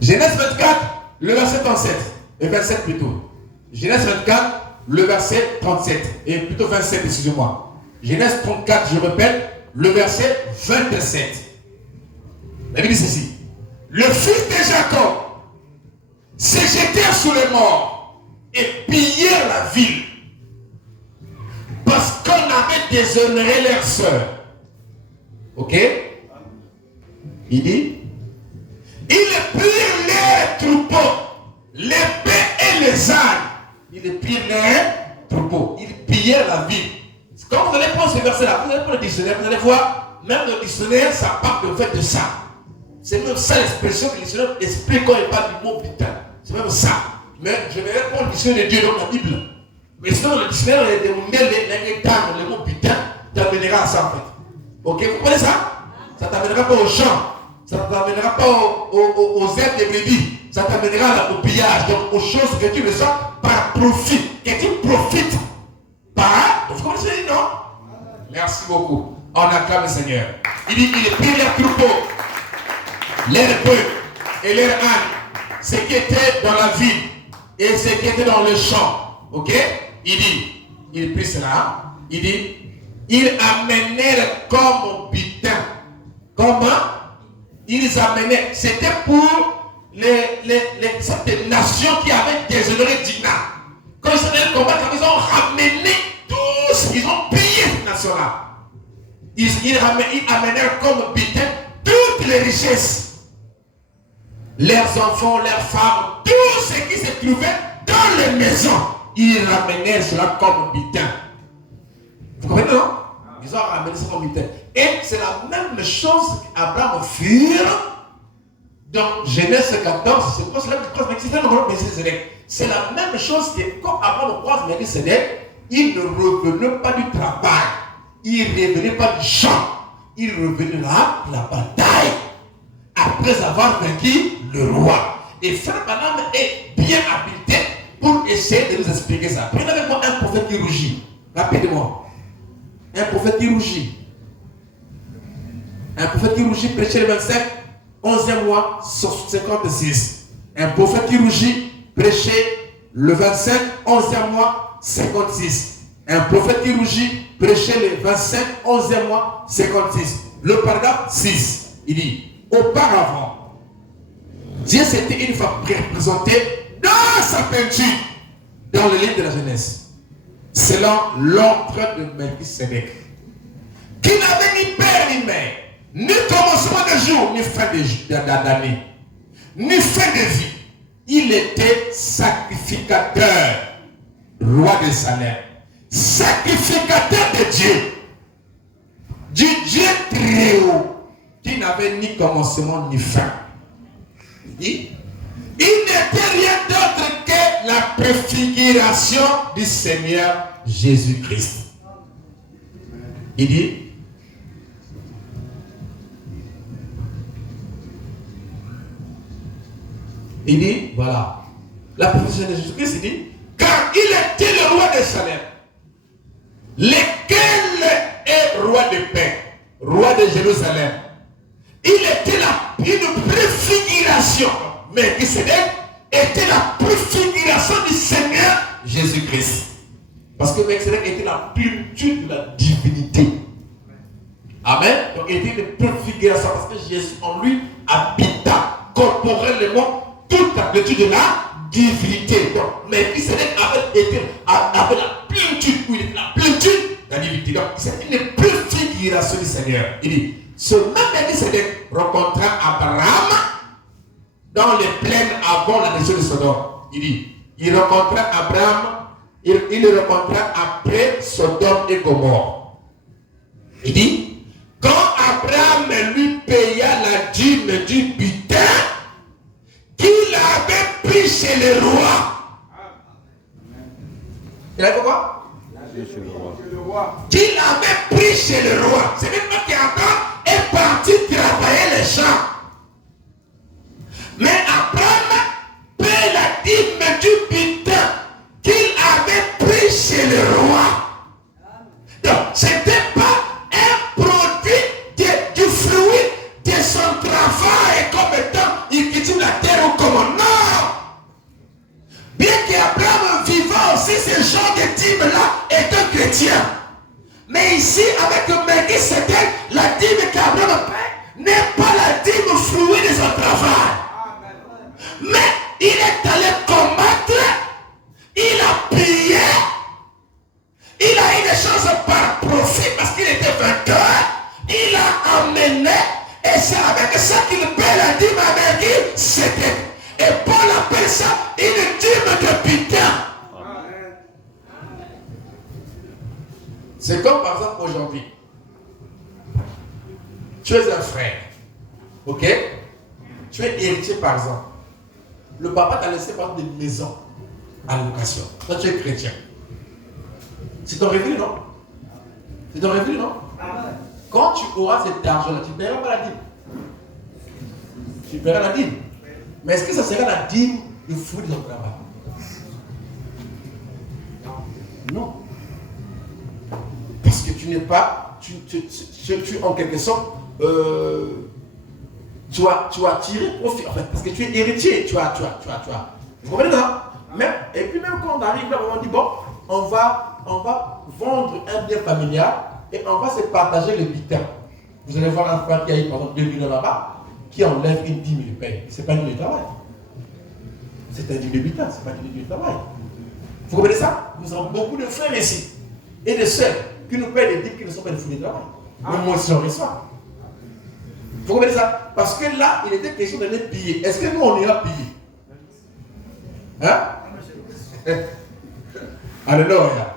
Genèse 24, le verset 37. Et 27 plutôt. Genèse 24, le verset 37. Et plutôt 27, excusez-moi. Genèse 34, je répète, le verset 27. La Bible dit ceci. Le fils de Jacob se jetèrent sous les morts et pillèrent la ville parce qu'on avait déshonoré leur sœur. Ok? Il dit, ils prirent les troupeaux, les bœufs et les ânes. Ils prirent les troupeaux, ils pillèrent la ville. Quand vous allez prendre ce verset-là, vous allez prendre le dictionnaire, vous allez voir, même le dictionnaire, ça parle de fait de ça. C'est même ça l'expression que le dictionnaire explique quand il parle du mot butin. C'est même ça. Mais je vais répondre le dictionnaire de Dieu dans la Bible. Mais sinon, le dictionnaire, le mot butin, t'amènera à ça en fait. Ok, vous comprenez ça? Ça ne t'amènera pas aux champs. Ça ne t'amènera pas aux aides des brebis. Ça t'amènera au pillage. Donc aux choses que tu ressens par profit. Que tu profites par. Vous comprenez, non? Merci beaucoup. On acclame le Seigneur. Il dit, il prit les troupeaux, les bœufs et les ânes, ce qui était dans la ville et ce qui était dans le champ. Ok? Il dit, il prit cela. Il dit, ils amenèrent comme butin. Comment? Ils amenaient. C'était pour cette nation qui avait déshonoré Dina. Quand ils allaient combattre, ils ont ramené tous, ils ont pillé cette nation-là. Ils amenèrent comme butin toutes les richesses. Leurs enfants, leurs femmes, tout ce qui se trouvait dans les maisons. Ils ramenèrent cela comme butin. Vous comprenez, non? Ils ont ramené ça comme butin. Et c'est la même chose qu'Abraham fit dans Genèse 14. C'est quoi cela qui croise Melchisédek? C'est la même chose que quand Abraham croise Melchisédek, il ne revenait pas du travail. Il ne revenait pas du champ. Il revenait là de la bataille. Après avoir vaincu le roi. Et Frère Branham est bien habilité pour essayer de nous expliquer ça. Prenez avec moi un prophète qui rougit. Rapidement. Un prophète qui rougit. Un prophète qui rougit, prêché le 25, 11e mois, 56. Un prophète qui rougit, prêché le 25, 11e mois, 56. Un prophète qui rougit, prêché le 25, 11e mois, 56. Le paragraphe 6, il dit, auparavant, Dieu s'était une fois représenté dans sa peinture, dans le livre de la Genèse, selon l'ordre de Melchisédek, qui n'avait ni père ni mère, ni commencement de jour, ni fin d'année, ni fin de vie. Il était sacrificateur, roi des salaires, sacrificateur de Dieu, du Dieu très haut, qui n'avait ni commencement ni fin. Il n'était rien d'autre que la préfiguration du Seigneur Jésus-Christ. Il dit, voilà, la préfiguration de Jésus-Christ, il dit, car il était le roi de Salem, lequel est roi de paix, roi de Jérusalem. Il était une préfiguration, mais qui était la préfiguration du Seigneur Jésus-Christ. Parce que Melchizedek était la plénitude de la divinité. Amen. Donc il était une préfiguration parce que Jésus en lui habita corporellement toute la plénitude de la divinité. Donc Melchizedek avait la plénitude, où il était la plénitude de la divinité. Donc c'est une préfiguration du Seigneur. Il dit, ce même Melchizedek rencontra Abraham dans les plaines avant la nation de Sodome. Il dit, il rencontra Abraham, il le rencontra après Sodome et Gomorrhe. Il dit, quand Abraham lui paya la dîme du butin qu'il avait pris chez le roi. Il avait quoi? Qu'il avait pris chez le roi. C'est même pas qu'Abraham est parti travailler les champs. Mais Abraham paie la dîme du butin qu'il avait pris chez le roi. Donc, ce n'était pas un produit du fruit de son travail comme étant il cultive la terre ou comme non. Bien qu'Abraham vivant aussi ce genre de dîme-là est un chrétien. Mais ici, avec Melchizedek, la dîme qu'Abraham paie n'est pas la dîme fruit de son travail. Mais il est allé combattre, il a pillé, il a eu des choses par profit parce qu'il était vainqueur, il a amené, et c'est avec ça qu'il paie la dîme à Melchizedek. Et Paul appelle ça une dîme de butin. C'est comme par exemple aujourd'hui, tu es un frère, ok? Tu es héritier par exemple. Le papa t'a laissé par des maisons à location. Toi, tu es chrétien. C'est ton revenu, non? C'est ton revenu, non? Quand tu auras cet argent-là, tu ne paieras pas la dîme. Tu paieras la dîme. Mais est-ce que ça sera la dîme du fruit de ton travail? Non. Parce que tu n'es pas, tu en quelque sorte, tu as tiré profit, en fait, parce que tu es héritier, tu as. Vous comprenez ça? Et puis même quand on arrive là, on dit, bon, on va vendre un bien familial et on va se partager le butin. Vous allez voir un frère qui a eu, par exemple, 2 millions là-bas, qui enlève une dîme de paye. Ce n'est pas une dîme de travail. C'est un dîme de butin, ce n'est pas une dîme de travail. Vous comprenez ça? Nous avons beaucoup de frères ici et de sœurs qui nous paient des dîmes qui ne sont pas des fruits de travail. Même moi aussi, on reçoit. Vous comprenez ça? Parce que là, il était question d'aller piller. Est-ce que nous, on ira piller? Hein? Alléluia.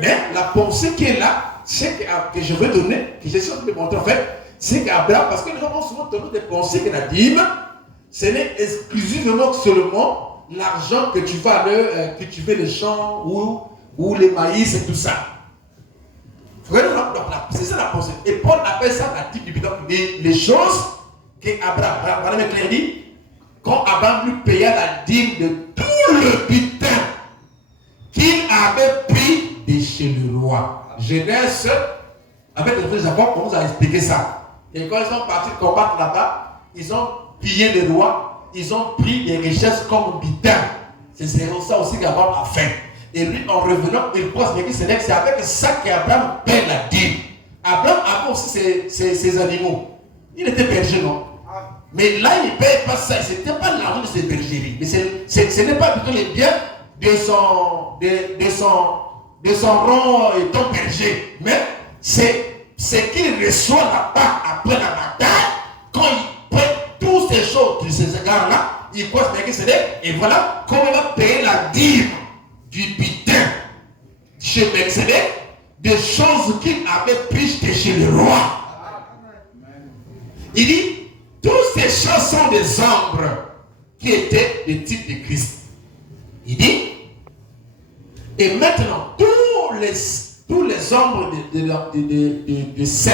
Mais la pensée qui est là, c'est que je veux donner, que je suis en train de montrer en fait, c'est qu'Abraham, parce que les gens ont souvent tendance de penser que la dîme, ce n'est exclusivement seulement l'argent que tu vas cultiver les champs ou les maïs et tout ça. Vous voyez, c'est ça la pensée. Et Paul appelle ça la dîme du butin. Les choses qu'Abraham dit, quand Abraham lui paya la dîme de tout le butin qu'il avait pris de chez le roi. Genèse, avec les frères Jacob, on nous a expliqué ça. Et quand ils sont partis combattre là-bas, ils ont pillé le roi, ils ont pris des richesses comme butin. C'est ça aussi qu'Abraham a fait. Et lui, en revenant, il pense que c'est avec ça qu'Abraham paie la dîme. Abraham avait aussi ses animaux. Il était berger, non? Mais là, il ne paye pas ça. Ce n'était pas l'argent de ses bergeries. Mais ce n'est pas plutôt les biens de son rang étant berger. Mais c'est ce qu'il reçoit là-bas après la bataille. Quand il paie toutes ces choses de ces égards-là, il pense que c'est et voilà comment il va payer la dîme du butin chez Melchizedek, des choses qu'il avait prises de chez le roi. Il dit, toutes ces choses sont des ombres qui étaient des types de Christ. Il dit, et maintenant, tous les hommes de saints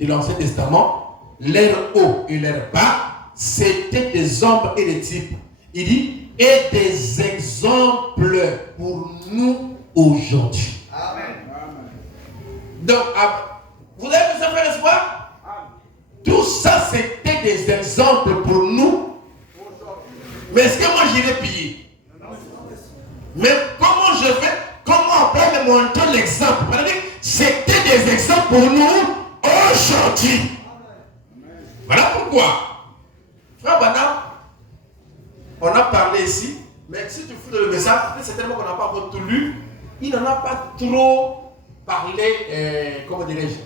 de l'Ancien Testament, l'air haut et l'air bas, c'était des hommes et des types. Il dit, et des exemples pour nous aujourd'hui. Amen. Donc, vous avez besoin de faire l'espoir? Tout ça, c'était des exemples pour nous. Mais est-ce que moi j'irai piller? Mais comment je fais? Comment on peut me montrer l'exemple? C'était des exemples pour nous aujourd'hui. Voilà pourquoi. Frère Banam, on a parlé ici, mais si tu fous le message, c'est tellement qu'on n'a pas encore tout lu, il n'en a pas trop parlé, comment dirais-je,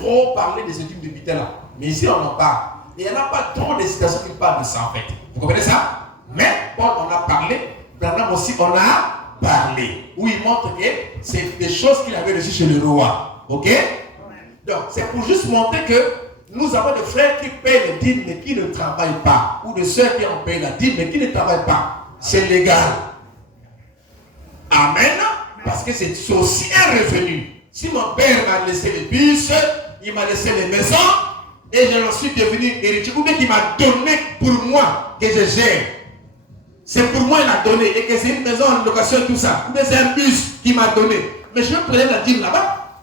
trop parlé des études de Bitela. Mais ici, on en parle. Et il n'y en a pas trop de citations qui parlent de ça en fait. Vous comprenez ça? Mais Paul en a parlé, Branham aussi on a parlé. Où il montre que c'est des choses qu'il avait reçues chez le roi. Ok? Donc, c'est pour juste montrer que nous avons des frères qui payent les dîmes mais qui ne travaillent pas. Ou des sœurs qui ont payé la dîme mais qui ne travaillent pas. C'est légal. Amen. Parce que c'est aussi un revenu. Si mon père m'a laissé les bus, il m'a laissé les maisons, et j'en suis devenu héritier, ou bien qu'il m'a donné pour moi que je gère. C'est pour moi qu'il a donné, et que c'est une maison en location et tout ça. Ou bien c'est un bus qu'il m'a donné. Mais je prenais la dîme là-bas.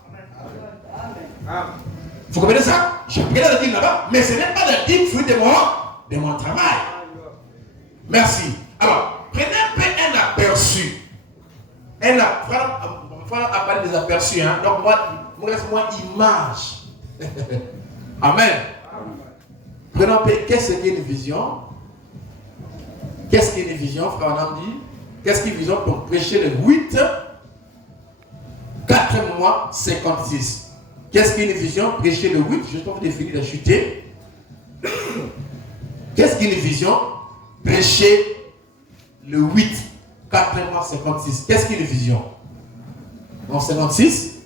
Vous comprenez ça? Je prenais la dîme là-bas, mais ce n'est pas la dîme fruit de mon travail. Merci. Alors, prenez un peu un aperçu. Frère a parlé des aperçus, hein? Donc moi image. Amen. Prenons un peu, qu'est-ce qu'une vision? Qu'est-ce qu'une vision, frère Adam dit? Qu'est-ce qu'une vision pour prêcher le 8, 4 mois, 56? Qu'est-ce qu'une vision? Prêcher le 8, je vais définir la chuter. Qu'est-ce qu'une vision? Prêcher le 8, 4 mois, 56. Qu'est-ce qu'une vision? En 56.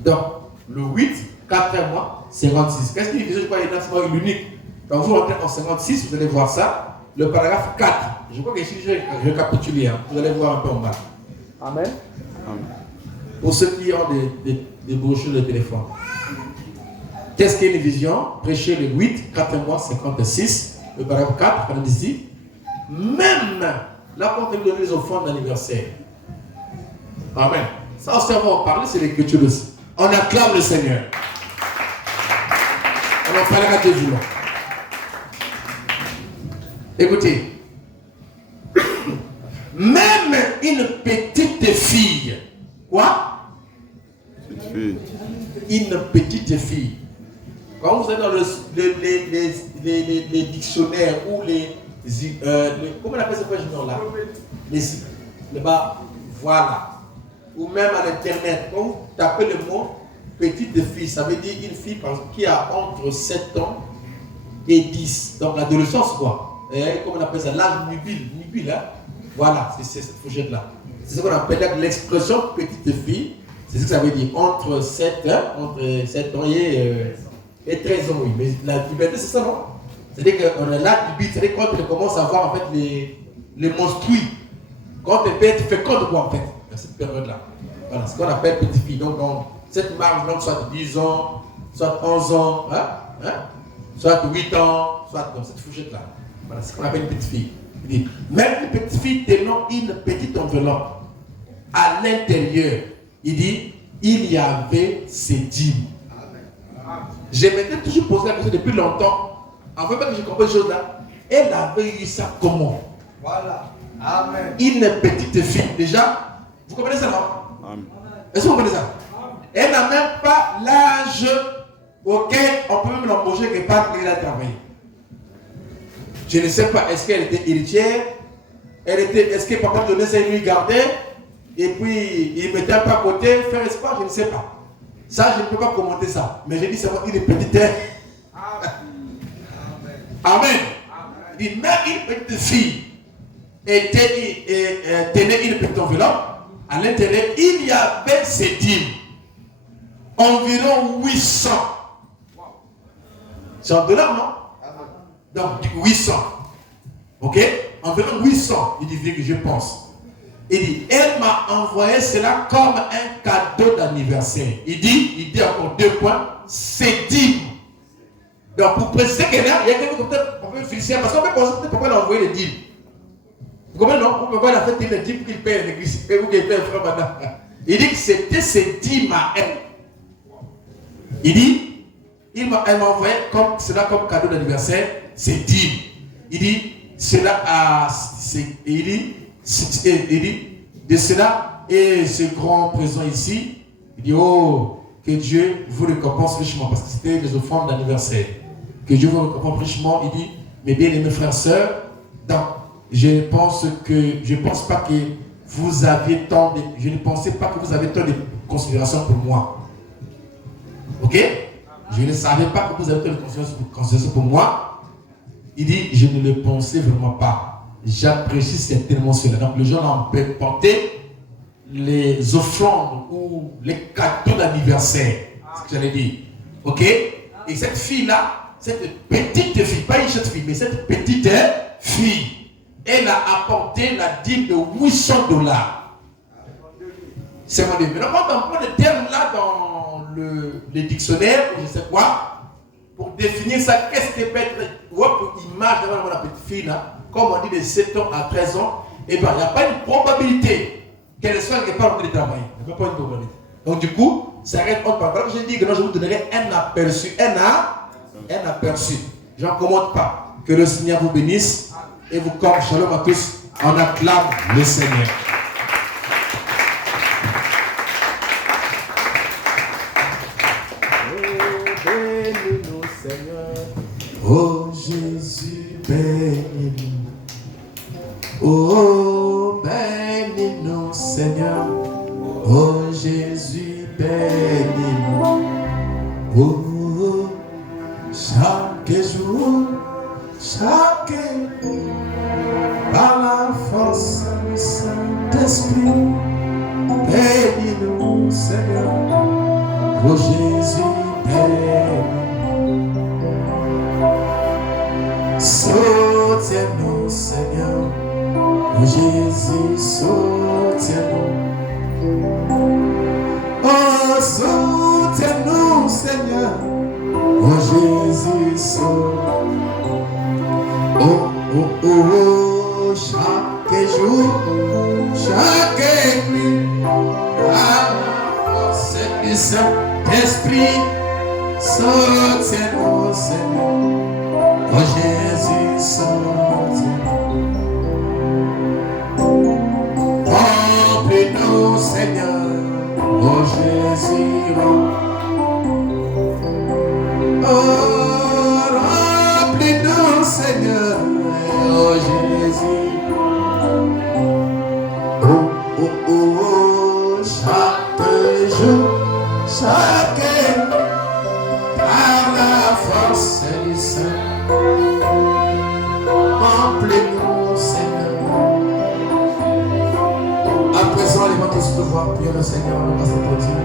Donc, le 8, 4 mois, 56. Qu'est-ce qu'il dit? Je crois qu'il y a un unique. Donc, vous rentrez en 56, vous allez voir ça. Le paragraphe 4. Je crois que ici, je vais récapituler. Hein. Vous allez voir un peu en bas. Amen. Pour ceux qui ont des brochures de téléphone. Qu'est-ce qu'une vision? Prêcher le 8, 4 mois, 56. Le paragraphe 4, on dit ici. Même là, quand on donne les offrandes d'anniversaire. Amen. Ça aussi, on va en parler, c'est l'écriture aussi. On acclame le Seigneur. On en parlera de jour. Écoutez. Même une petite fille. Quoi? Une petite fille. Quand vous êtes dans les dictionnaires ou comment on appelle ce là? Les bas, voilà. Ou même à l'internet, quand vous tapez le mot petite fille, ça veut dire une fille qui a entre 7 ans et 10. Donc l'adolescence quoi. Et comment on appelle ça? L'âge nubile, hein? Voilà, c'est cette fourchette-là. C'est ce qu'on appelle l'expression petite fille. C'est ce que ça veut dire. Entre 7 ans et 13 ans, oui. Mais la puberté, c'est ça, non? C'est-à-dire qu'on a l'âge nubile, c'est-à-dire quand on commence à voir en fait les monstrues. Quand tu es fécond de quoi en fait? À cette période-là. Voilà, ce qu'on appelle petite fille. Donc, cette marge, donc, soit 10 ans, soit 11 ans, soit 8 ans, soit dans cette fourchette-là. Voilà, c'est ce qu'on appelle une petite fille. Il dit, même une petite fille tenant une petite enveloppe à l'intérieur, il dit, il y avait ses dîmes. Je m'étais toujours posé la question depuis longtemps. En fait, que j'ai compris cette chose-là, elle avait eu ça comment? Voilà. Amen. Une petite fille, déjà, vous comprenez ça, non? Amen. Est-ce que vous comprenez ça? Elle n'a même pas l'âge auquel on peut même l'embaucher quelque part qu'elle a travaillé. Je ne sais pas, est-ce qu'elle était héritière? Est-ce que papa donnait ça et lui gardait? Et puis, il mettait un peu à côté, faire espoir, je ne sais pas. Ça, je ne peux pas commenter ça. Mais j'ai dit, c'est moi qui est petite. Amen. Il dit, même une petite fille tenait une petite enveloppe. À l'intérieur, il y avait ses dîmes. Environ 800. C'est en dollars, non? Donc, 800. Ok? environ 800. Il dit, que je pense. Il dit, elle m'a envoyé cela comme un cadeau d'anniversaire. Il dit encore 2 points, c'est dîme. Donc pour préciser qu'il y a quelqu'un qui peut féliciter, parce qu'on peut penser pourquoi il a envoyé les dîmes. Vous comprenez, non? Pourquoi il a fait les dîmes qu'il paye à l'église? Et vous qui payez frère maintenant. Il dit que c'était ses dîmes à elle. Il dit, elle m'a envoyé cela comme cadeau d'anniversaire, ses dîmes. Il dit, cela a. Il dit, de cela et ce grand présent ici, il dit, oh, que Dieu vous récompense richement, parce que c'était les offrandes d'anniversaire. Que Dieu vous récompense richement. Il dit, mes bien-aimés frères et sœurs, je ne pense pas que vous aviez tant de, je ne pensais pas que vous avez tant de considération pour moi. Ok? Je ne savais pas que vous avez tant de considération pour moi. Il dit, je ne le pensais vraiment pas. J'apprécie certainement cela. Donc les gens ont porté les offrandes ou les cadeaux d'anniversaire. C'est ce que j'allais dire. Ok? Et cette fille-là, cette petite fille, pas une jeune fille, mais cette petite fille, elle a apporté la dîme de $800. C'est mon Dieu. Maintenant, quand on prend le terme là dans le dictionnaire, ou je sais quoi, pour définir ça, qu'est-ce que peut être, pour image d'avoir la petite fille là, comme on dit de 7 ans à 13 ans, eh bien, il n'y a pas une probabilité qu'elle soit quelque part en train de travailler. Il n'y a pas une probabilité. Donc, du coup, ça reste entre parole. Voilà que je dis que je vous donnerai un aperçu. Un aperçu. J'en commente pas. Que le Seigneur vous bénisse et vous accorde. Shalom à tous. On acclame le Seigneur. Bénis-nous, Seigneur. Oh Jésus, bénis-nous. Oh, bénis-nous, Seigneur. Oh Jésus, bénis-nous. Oh, chaque jour, chaque jour, par la force du Saint-Esprit, bénis-nous, Seigneur. Oh Jésus, bénis-nous. Soutiens-nous, Seigneur. Oh Jésus, soutiens-nous. Oh, soutiens-nous, Seigneur. Oh Jésus, soutiens-nous. Oh, oh, oh, oh, chaque jour, chaque nuit, à la force du Saint-Esprit, soutiens-nous, Seigneur. Oh Jésus, soutiens-nous. Remplis-nous, Seigneur. Oh Jésus, oh, remplis-nous, Seigneur. Oh Jésus. Oh, oh, oh, oh, chaque jour, chaque nuit, par la force du Saint. Remplis-nous, Seigneur. À présent, les vents tous de voir, prions le Seigneur, nous passons pour Dieu.